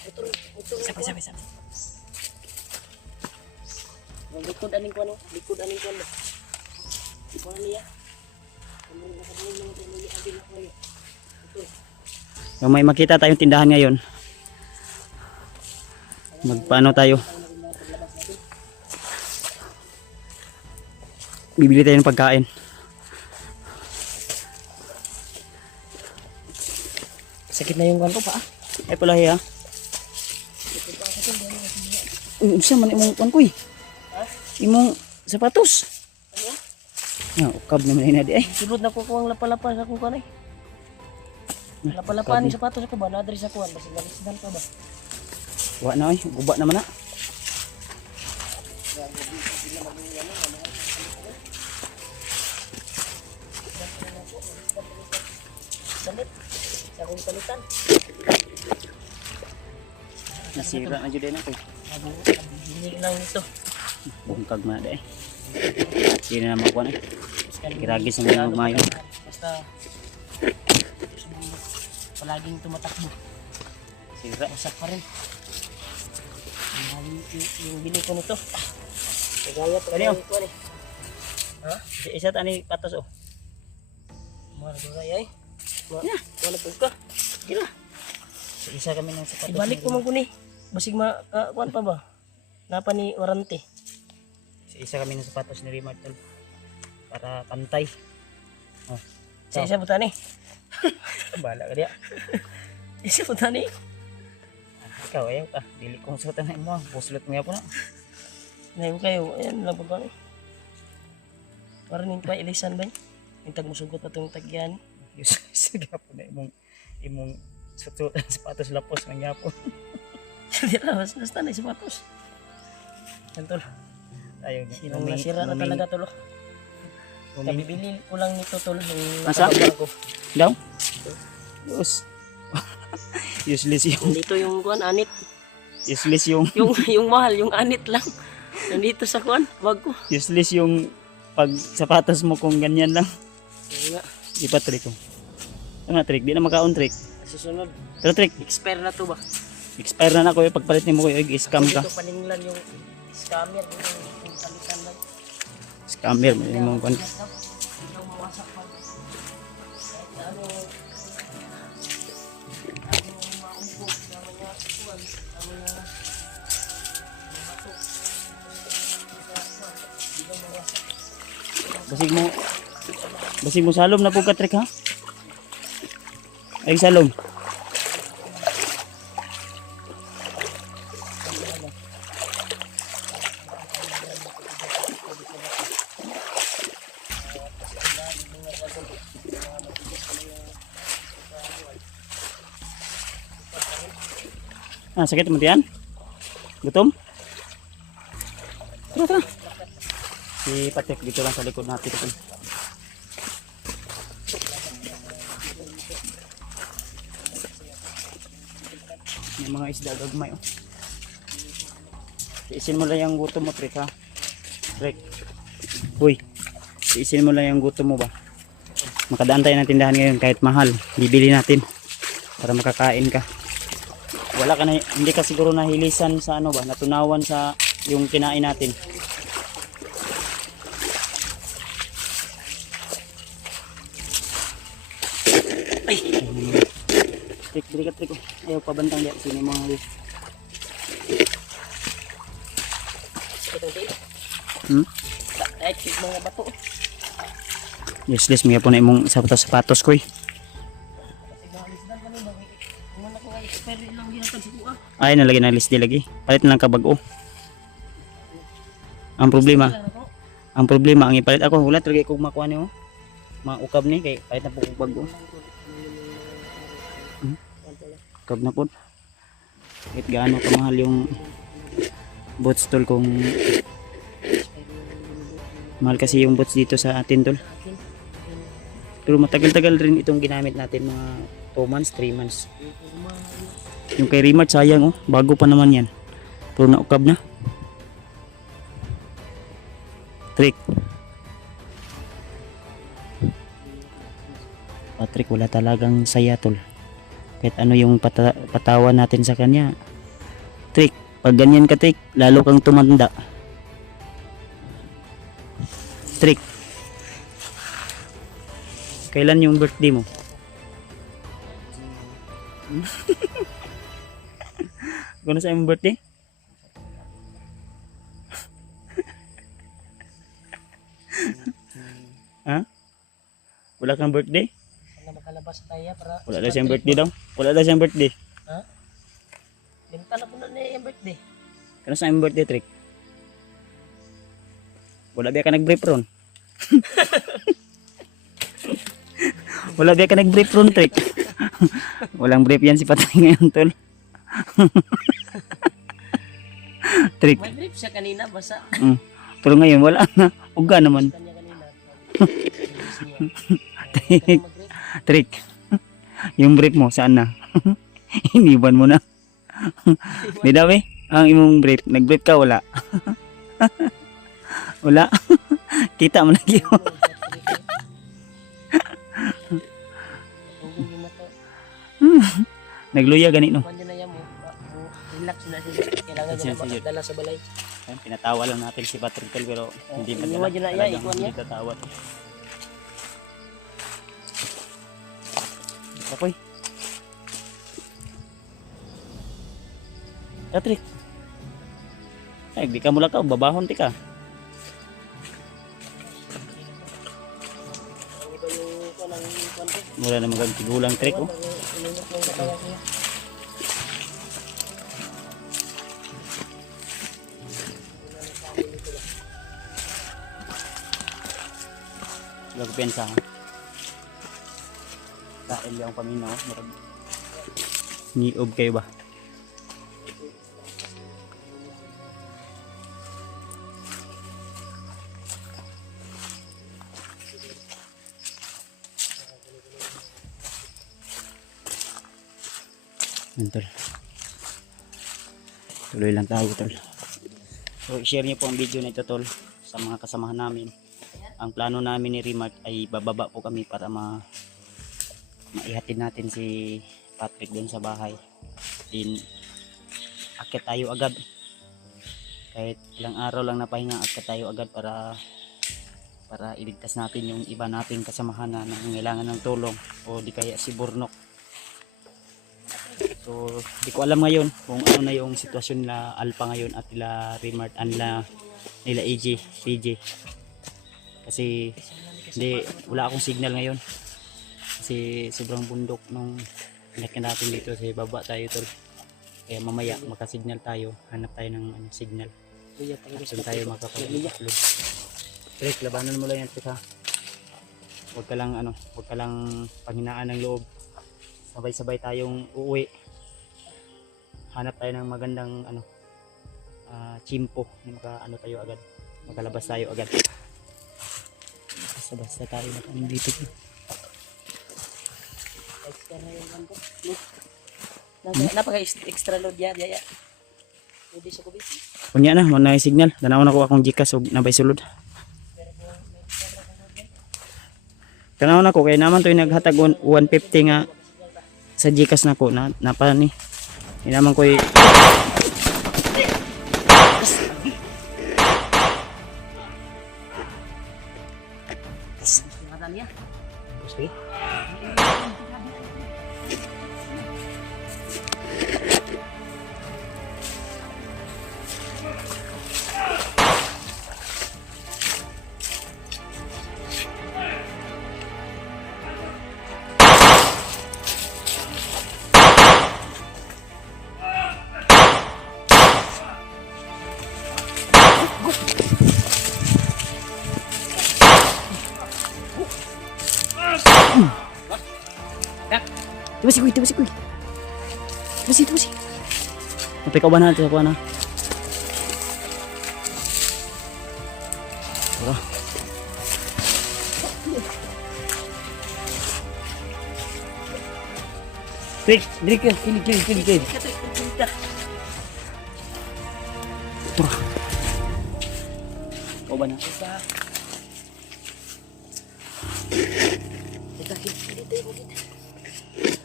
Sabi. Likod aning ko ano? Likod aning ko ano? Ikuha niya. Kami nakabulong mga pamilya abin ako niya. Ito. Kung may makita tayong tindahan ngayon, magpaano tayo? Bibili tayo ng pagkain. Sakit na yung kanto pa ah. Ay pala ha. Unsa man imong kuan koy? Imong sapatos. Ya, ukab naman ina di ay. Sulod na ko ang lapalapan sa kung kanay. Lapalapan ni sapatos ako ba? Nadri sa kuwan. Basta nalisdan pa ba? Wa na ay, guba naman na. Dalit. Sa akong palitan. Nasira na jud na koy. Dinig lang nito. Bungkag man di ay. Di na naman kuan ay. Kiragis na lang magmayo. Basta palaging tumatakbo. Sira. Wasak pa rin. Yung bili ko nito. Kagaya pa Kanino? rin kuwan eh. Ha? Isa tani patos oh. Mahal ko kaya eh. Yeah. Wala po ka. Kira. Isa kami ng sapatos. Ibalik ko man ko ni. Basig kuwan pa ba? Napa ni warranty. Isa kami ng sapatos ni Rimar tol. Para pantay. Oh. Sa isa buta ni. Bala ka dia. Isa po tani. Ikaw, ayaw ka. Dili kong suotan na mo. Puslot mo po na. Ngayon kayo, ayan lang po ba? Para nin pa ilisan ba? Yung tagmusugot na itong tagyan. Sige po na imong suotan sapatos lapos ng yapo. Hindi na, basta na sapatos. Yan tol. Ayaw. Sinong nasira na talaga tol. Kabibili ko lang nito tol. Yung Asa? nakababa ko. Daw? Yes. Useless yung Dito yung kuan, anit. useless yung Yung mahal, yung anit lang. Nandito sa kuan, bag ko. useless yung pag sapatos mo kung ganyan lang. Sige nga, Ipa-trick ko. Ano na trick? Di na makaon trick. susunod. Pero trick, Expire na to ba? expire na ko yung pagpalit mo ko i-scam ka. Dito paninglan yung scammer, yung palitan lang. Scammer, may mong kwan. Ikaw mawasak pa. Kahit ano, maumpok, naman nga kuan, naman nga mabato. Di ba mawasak? Basig mo salom na po ka trick ha? Ay salom. Ah, sakit mo diyan? Gutom? Tara, tara. Si Patek dito lang sa likod natin. May mga isda gagmay oh. Tiisin mo lang yung gutom mo, Trek ha. Trek. Uy. Tiisin mo lang yung gutom mo ba. Makadaan tayo ng tindahan ngayon kahit mahal. Bibili natin para makakain ka. Wala ka na, hindi ka siguro nahilisan sa ano ba, natunawan sa yung kinain natin. Ay. Trek, dili ka Trek. Ayaw pabantang diyan sino mga guys. Kahit mga bato. Useless mga po na imong sapatos ko eh. Kung ako nga expire lang ginatag sa kuha. Ay nalagay na list di lagi. Palit na lang kabag-o. Ang problema ang ipalit ako wala talaga ko makuha niyo. Mga ukab ni kay palit na po kog bag-o. Ukab na po. Kahit gaano kamahal yung bots tol kung mahal kasi yung bots dito sa atin tol. Pero matagal-tagal rin itong ginamit natin mga 2 months, 3 months. Yung kay Remart sayang oh, bago pa naman yan. Pero naukab na. Trick. Patrick wala talagang saya tol. Kahit ano yung patawa natin sa kanya. Trick, pag ganyan ka Trick, lalo kang tumanda. Trick. Kailan yung birthday mo? Kung sa iyong birthday? Ha? Wala kang birthday? Sana makalabas tayo para... Wala daw siyang birthday daw? Wala daw siyang birthday? Ha? Binta na po na niya yung birthday. Kano sa iyong birthday trick? Wala ba ka nag-brief ron? Wala ba ka nag-brief ron trick? Walang brief yan si Patay ngayon tol. Trick. May brief siya kanina, basa. Pero ngayon wala na. Uga naman. Kanya kanina. Trick. Trick. Yung brief mo saan na? Iniban mo na. Di daw eh. Ang imong brief. Nag-brief ka wala. Wala. Kita mo lagi. Nagluya gani no. Kanya na yan mo. Relax na siya. Kailangan niya na makadala sa balay. Pinatawa lang natin si Patrick Tel, pero hindi pa iniwan niya na iya, ikuan niya. Hindi tatawa. Apoy. Patrick. Ay, di ka mula ka, babahon ti ka. Ano ba yung kanang kwanto? Mula na magagtigulang trick oh. Minit ng katawan niya. Lagu pensa. Kain lang paminaw, murag. Niob kayo ba? Tol. Tuloy lang tayo, tol. So, share niyo po ang video na ito, tol, sa mga kasamahan namin. Ang plano namin ni Remark ay bababa po kami para maihatid natin si Patrick doon sa bahay. Din akit tayo agad. Kahit ilang araw lang napahinga, akit tayo agad para iligtas natin yung iba nating kasamahan na nangangailangan ng tulong o di kaya si Burnok. So, di ko alam ngayon kung ano na yung sitwasyon nila Alpha ngayon at nila Remark and nila AJ, PJ. Kasi wala akong signal ngayon. Kasi sobrang bundok nung pinakita natin dito sa baba tayo, tol. Kaya mamaya makasignal tayo, hanap tayo ng signal. Tapos tayo makapag-upload. Trek, labanan mo lang yan, Trek, ha. Huwag ka lang panghinaan ng loob. Sabay-sabay tayong uuwi. Hanap tayo ng magandang chimpo na tayo agad. Makalabas tayo agad. Basta tayo dito. Extra na yung manto. Napaka-extra load yan, yaya. Hindi siya kubit. Kunya na, wala na signal. Danaw na ko akong Gcash o nabay sulod. Tanaw na ko, kaya naman to yung naghatag 150 nga sa Gcash na ko. Napa ni. Hindi naman ko Gusto Tibasi kuy. Tibasi. Sampai kau banan tu apa na? Drik, kili. Kau banan.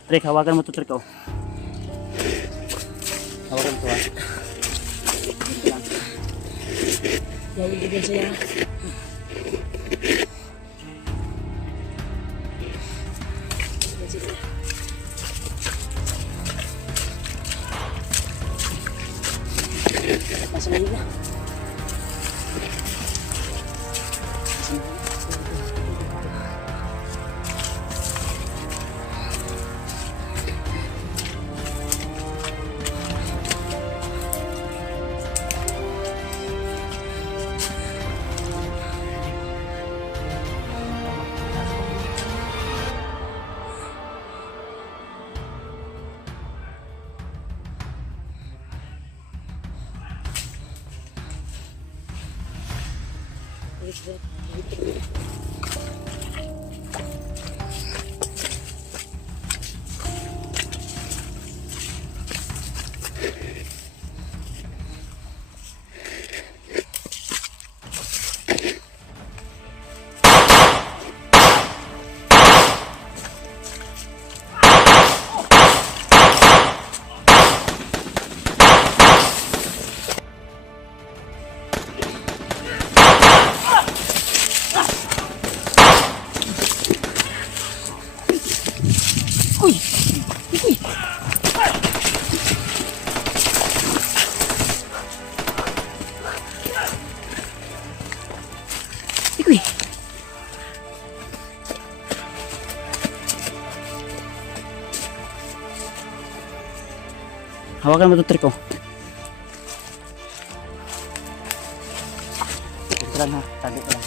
Trek, hawakan mo to, Trek, oh. Hawakan mo to, ha. Yang ibigay saya. Pasal lagi lah. Hawakan mo ito trick ko. Ito lang ha. Tago ko lang.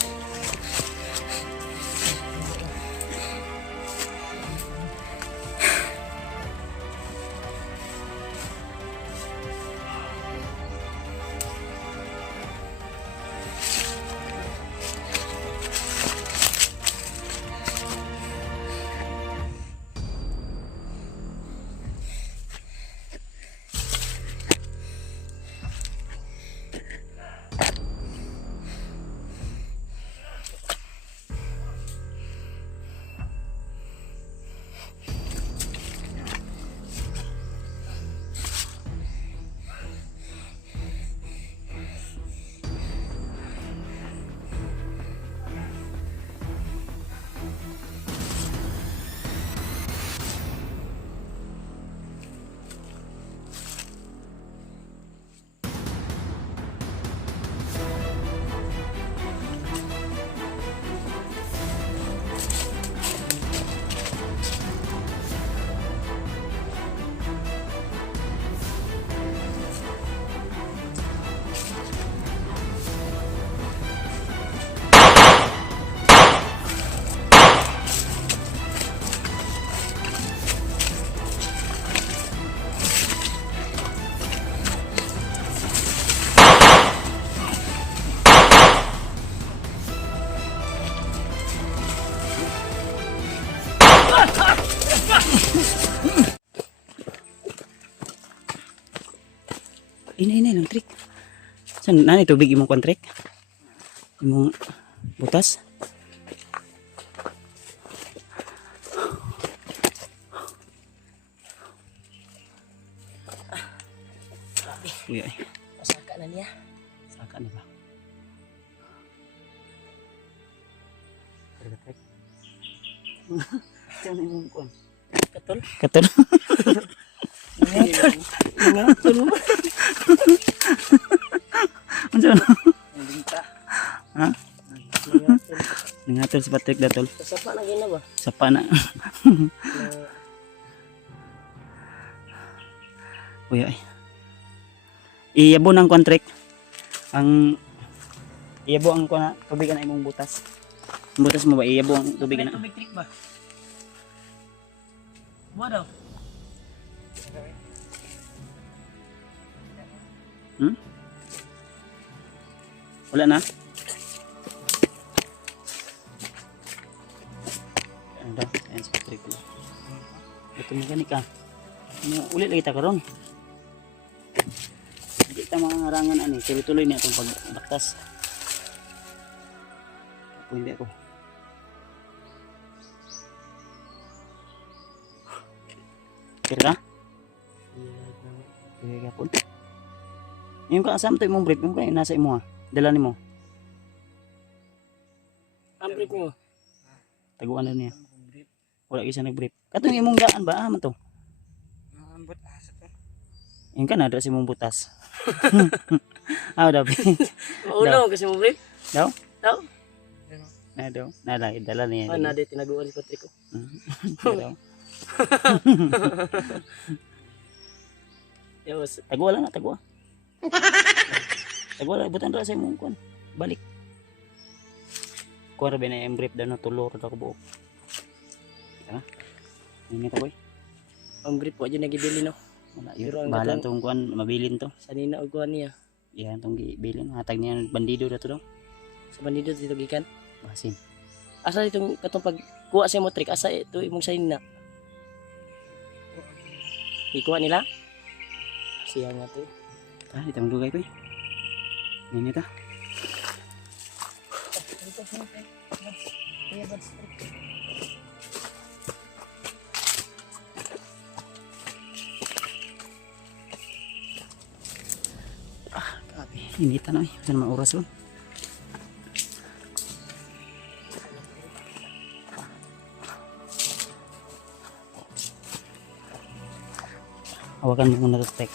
Inay lang trick. Saan na tubig imong kontrek? Imong butas? Uy, ay. Masaka na niya. Saka na ba? Trek. Saan imong kon? Katol. Katol. Nangatol mo. Ano na? Bingka. Ha? Nangatol. Nangatol si Patrick datol. Sapa na gina ba? Sapa na. Uy, ay. Iyabo ng kontrek. Iyabo ang kuna tubig na imong butas. Ang butas mo ba iyabo ang tubig na? Tubig trick ba? Mo daw. Hmm? Wala na? Ano daw? Ayan si Patrick. Ito mekanik ka. Ulit lagi ta karon. Hindi ta mga harangan ani. Tuloy-tuloy niya itong pagbaktas. Ako hindi ako. Kira ka? Kira ka po. Yung kaasam to imong brief, yung kayo nasa imo ha. Dala nimo. Ang brief mo. Taguan na niya. Wala isa nag-brief. Katong imong daan ba man to? Ambot asa to. Yung ka na sa imong butas. Ah, daw. Ulo kasi mo brief. Daw? Daw. Na daw. Nala, dala niya. Ah, nade tinaguan si Patrick ko. Daw. Yes. Tagwa lang na, tagwa. Tagwa lang, butan ra sa imong kuan. Balik. Kuwara ba na yung brief daw na tulor daw ko buok. Tara. Ini ta boy. Ang brief po dyan nagibili no. Wala Pero yun. ang Bahala katong- tong kuan, mabilin to. Sanina og kuan niya. Yan tong gibilin. Hatag niya bandido na to daw. Sa bandido dito gikan. Basin. Asa itong katong pagkuha sa mo trick asa ito imong sanina. Ikuha nila. Siya nga to. Ah, itang dugay ko eh. Ini ta. Ini ta na eh. Saan naman oras ko? Hawakan mo muna ito, Tek.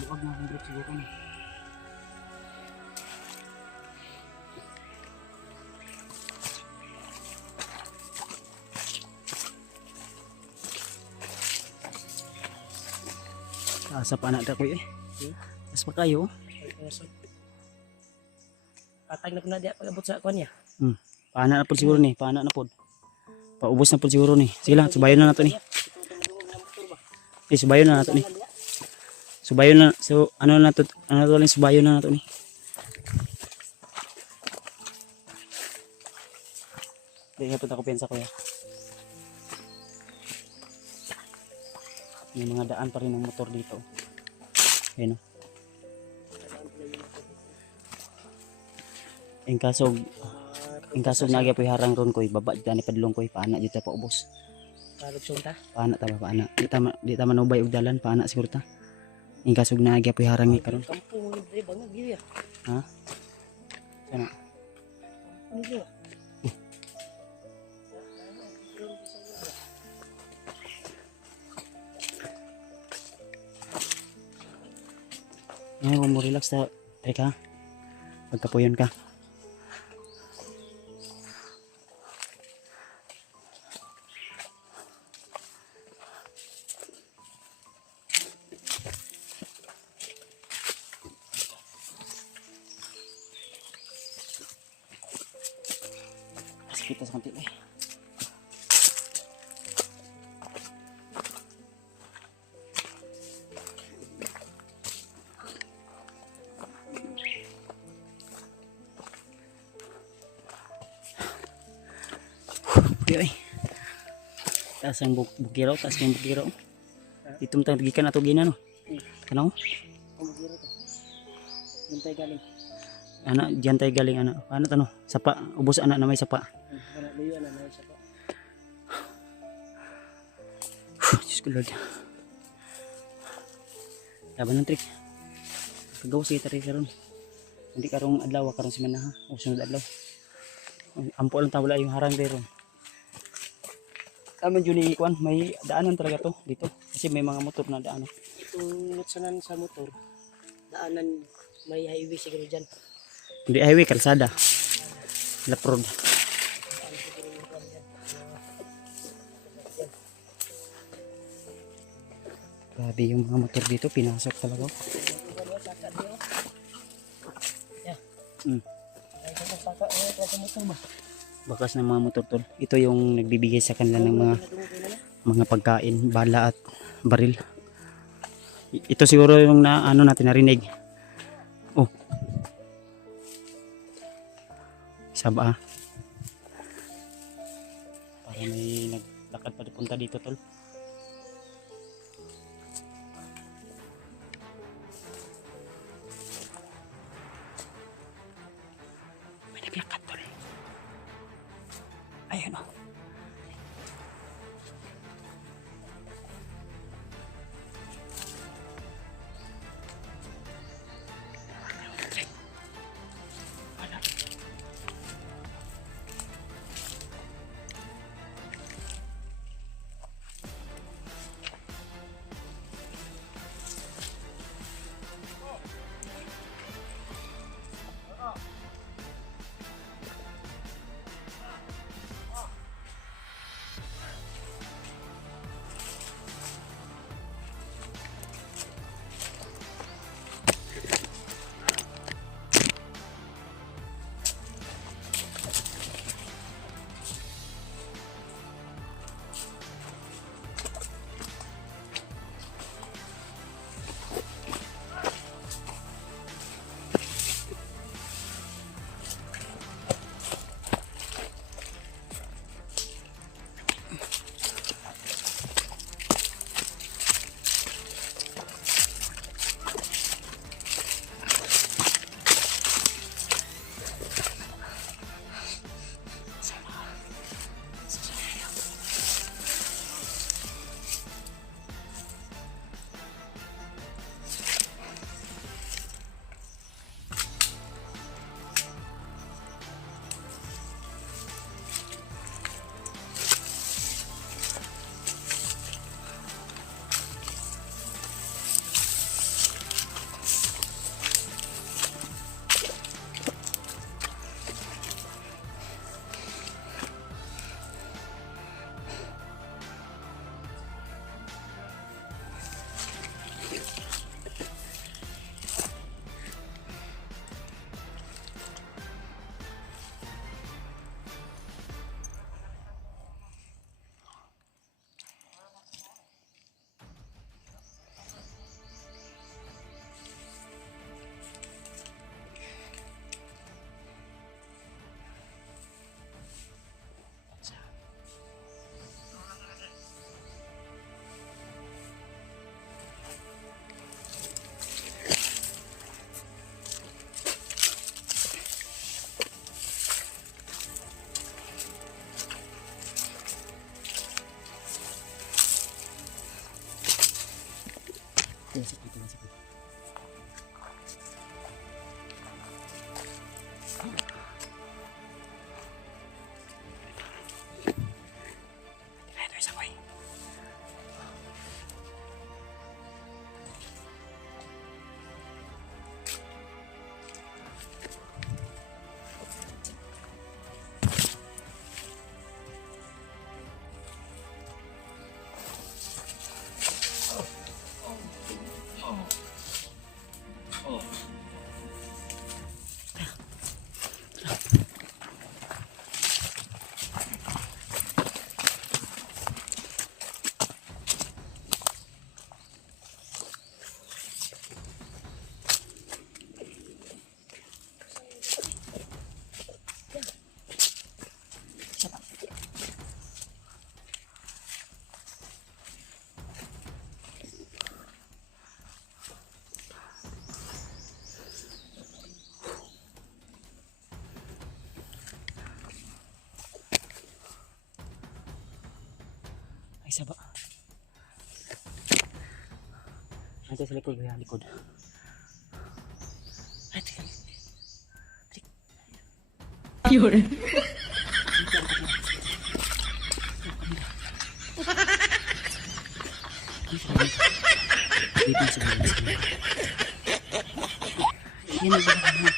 Luwag na akong grip siguro na. Asa pa na ko eh. Mas pa kayo. Patag na po na diya pag-abot sa kwan niya. Paana na po siguro ni, paana na po. Paubos na po siguro ni. Sige lang, subayon na nato ni. Subayon na nato ni. Subayon na, so ano na to lang subayon na nato ni. Hindi nga punta ko pensa ko ya. May mga daan pa rin ng motor dito. Ayun o. Ang kasog nagya po harang ron ko, baba dito ni padlong ko, paana dito pa ubos. Kalugsong ta. Paana ta ba paana. Di ta manubay og dalan, paana siguro ta. Ang kasog nagya po harang ni karon. Kampung ni Dre bangag gyud ya. Ha? Sana. Ano gyud? Yan, kung mo relax ta, teka. Pagkapuyon ka. Kita sa kantil eh. Okay, taas ang bukiraw, taas ang bukiraw. Dito mo tayo gikan ato gina no. Kanaw? Kumugiro to. Bintay galing. Ana, diyan tayo galing ana. Ano to no? Sapa, ubos ana na may sapa. Wala layo na na siya pa. Diyos ko Lord. Laban ng trick. Kagawa sa itari karon. Hindi karong adlaw, karong semana ha. O sunod adlaw. Ampo lang tawala yung harang dero. Aman yun ikuan, may daanan talaga to dito. Kasi may mga motor na daanan. Itong nutsanan sa motor, daanan may highway siguro dyan. Hindi highway, kalsada. Laprod. Grabe yung mga motor dito, pinasok talaga. Bakas ng mga motor tol. Ito yung nagbibigay sa kanila ng mga pagkain, bala at baril. Ito siguro yung na ano natin narinig. Oh. Isa ba? Para may naglakad pa punta dito tol. May naglakad tol. Ayun o. Ay, saba. Nandiyan sa likod, kuya, likod. Ay, teka. Yun. Dito sa mga yan ang mga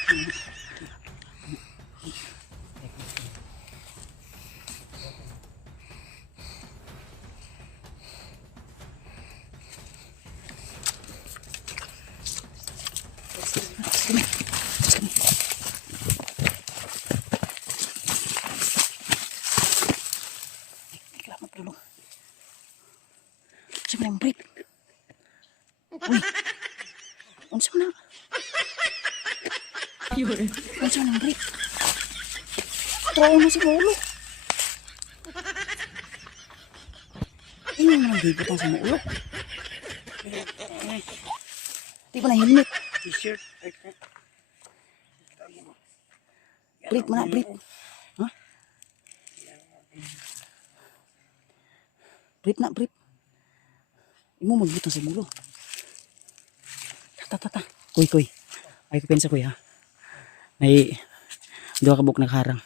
Salamat dulu. Siapa yang break? Uy. Unsa man na? Yun. Unsa man ang break? Traw na siguro. Ini man ang gibutang sa ulo. Di ba na helmet? T-shirt. Break mana break? Ha? Break na break. Imo magbutang sa ulo. Ta. Kuy. Ay ko pensa kuy ha. May duha ka buk nagharang.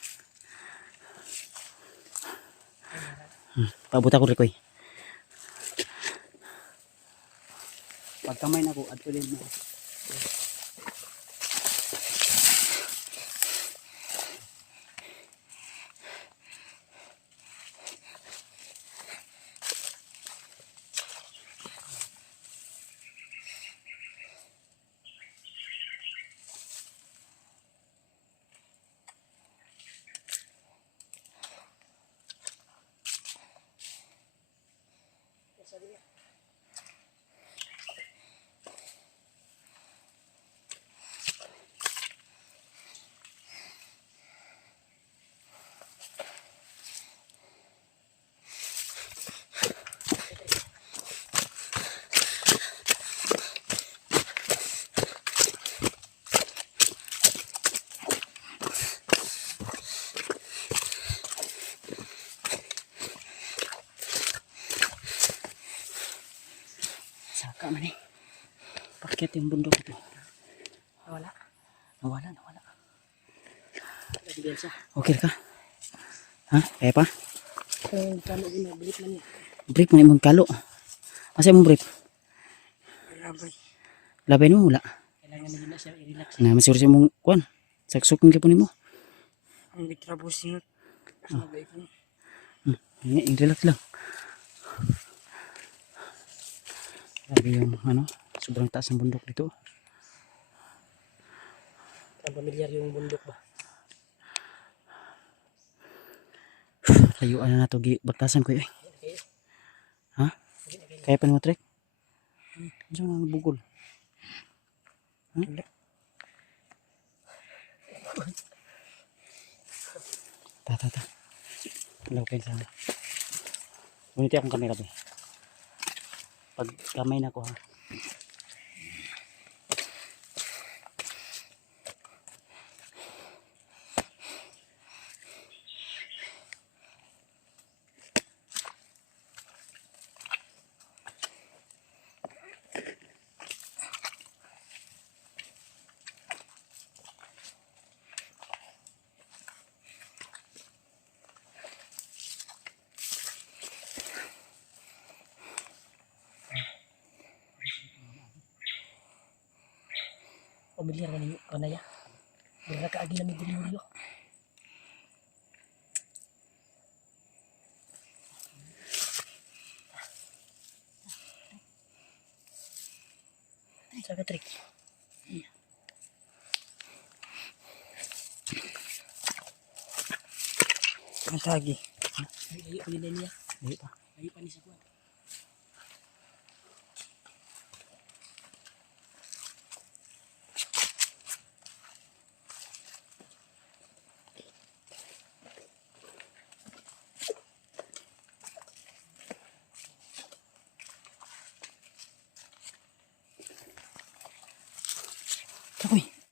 Pabuta ko ri kuy. Pagkamay na ko adto din mo. Saka man eh. Pakyat yung bundok ito. Wala. Nawala. Nagbiyansa. Okay ka? Ha? Kaya pa? Kung kano ginabilit man niya. Brief man imong kalo. Asa imong brief? Labay. Labay mo wala. Kailangan na gina siya i-relax. Na masuri sa imong kuan. Saksok ng kipon nimo. Ang gitrabo sinot. Labay ko. Relax lang. Grabe yung sobrang taas ng bundok dito. Ang pamilyar yung bundok ba? Layuan na nato batasan ko eh. Ha? Kaya pa mo trek? Ano nang bugol? Ha? Ta. Wala ko sa. Ngunit akong kamera ba? Pag kamay na ko ha. Pamilyar man yung kanaya. Dira ka agi na may dilulyo. Saka trick. Ang tagi. Ay, pagin na niya. Hindi pa. Ay, pa ni sa kuwan.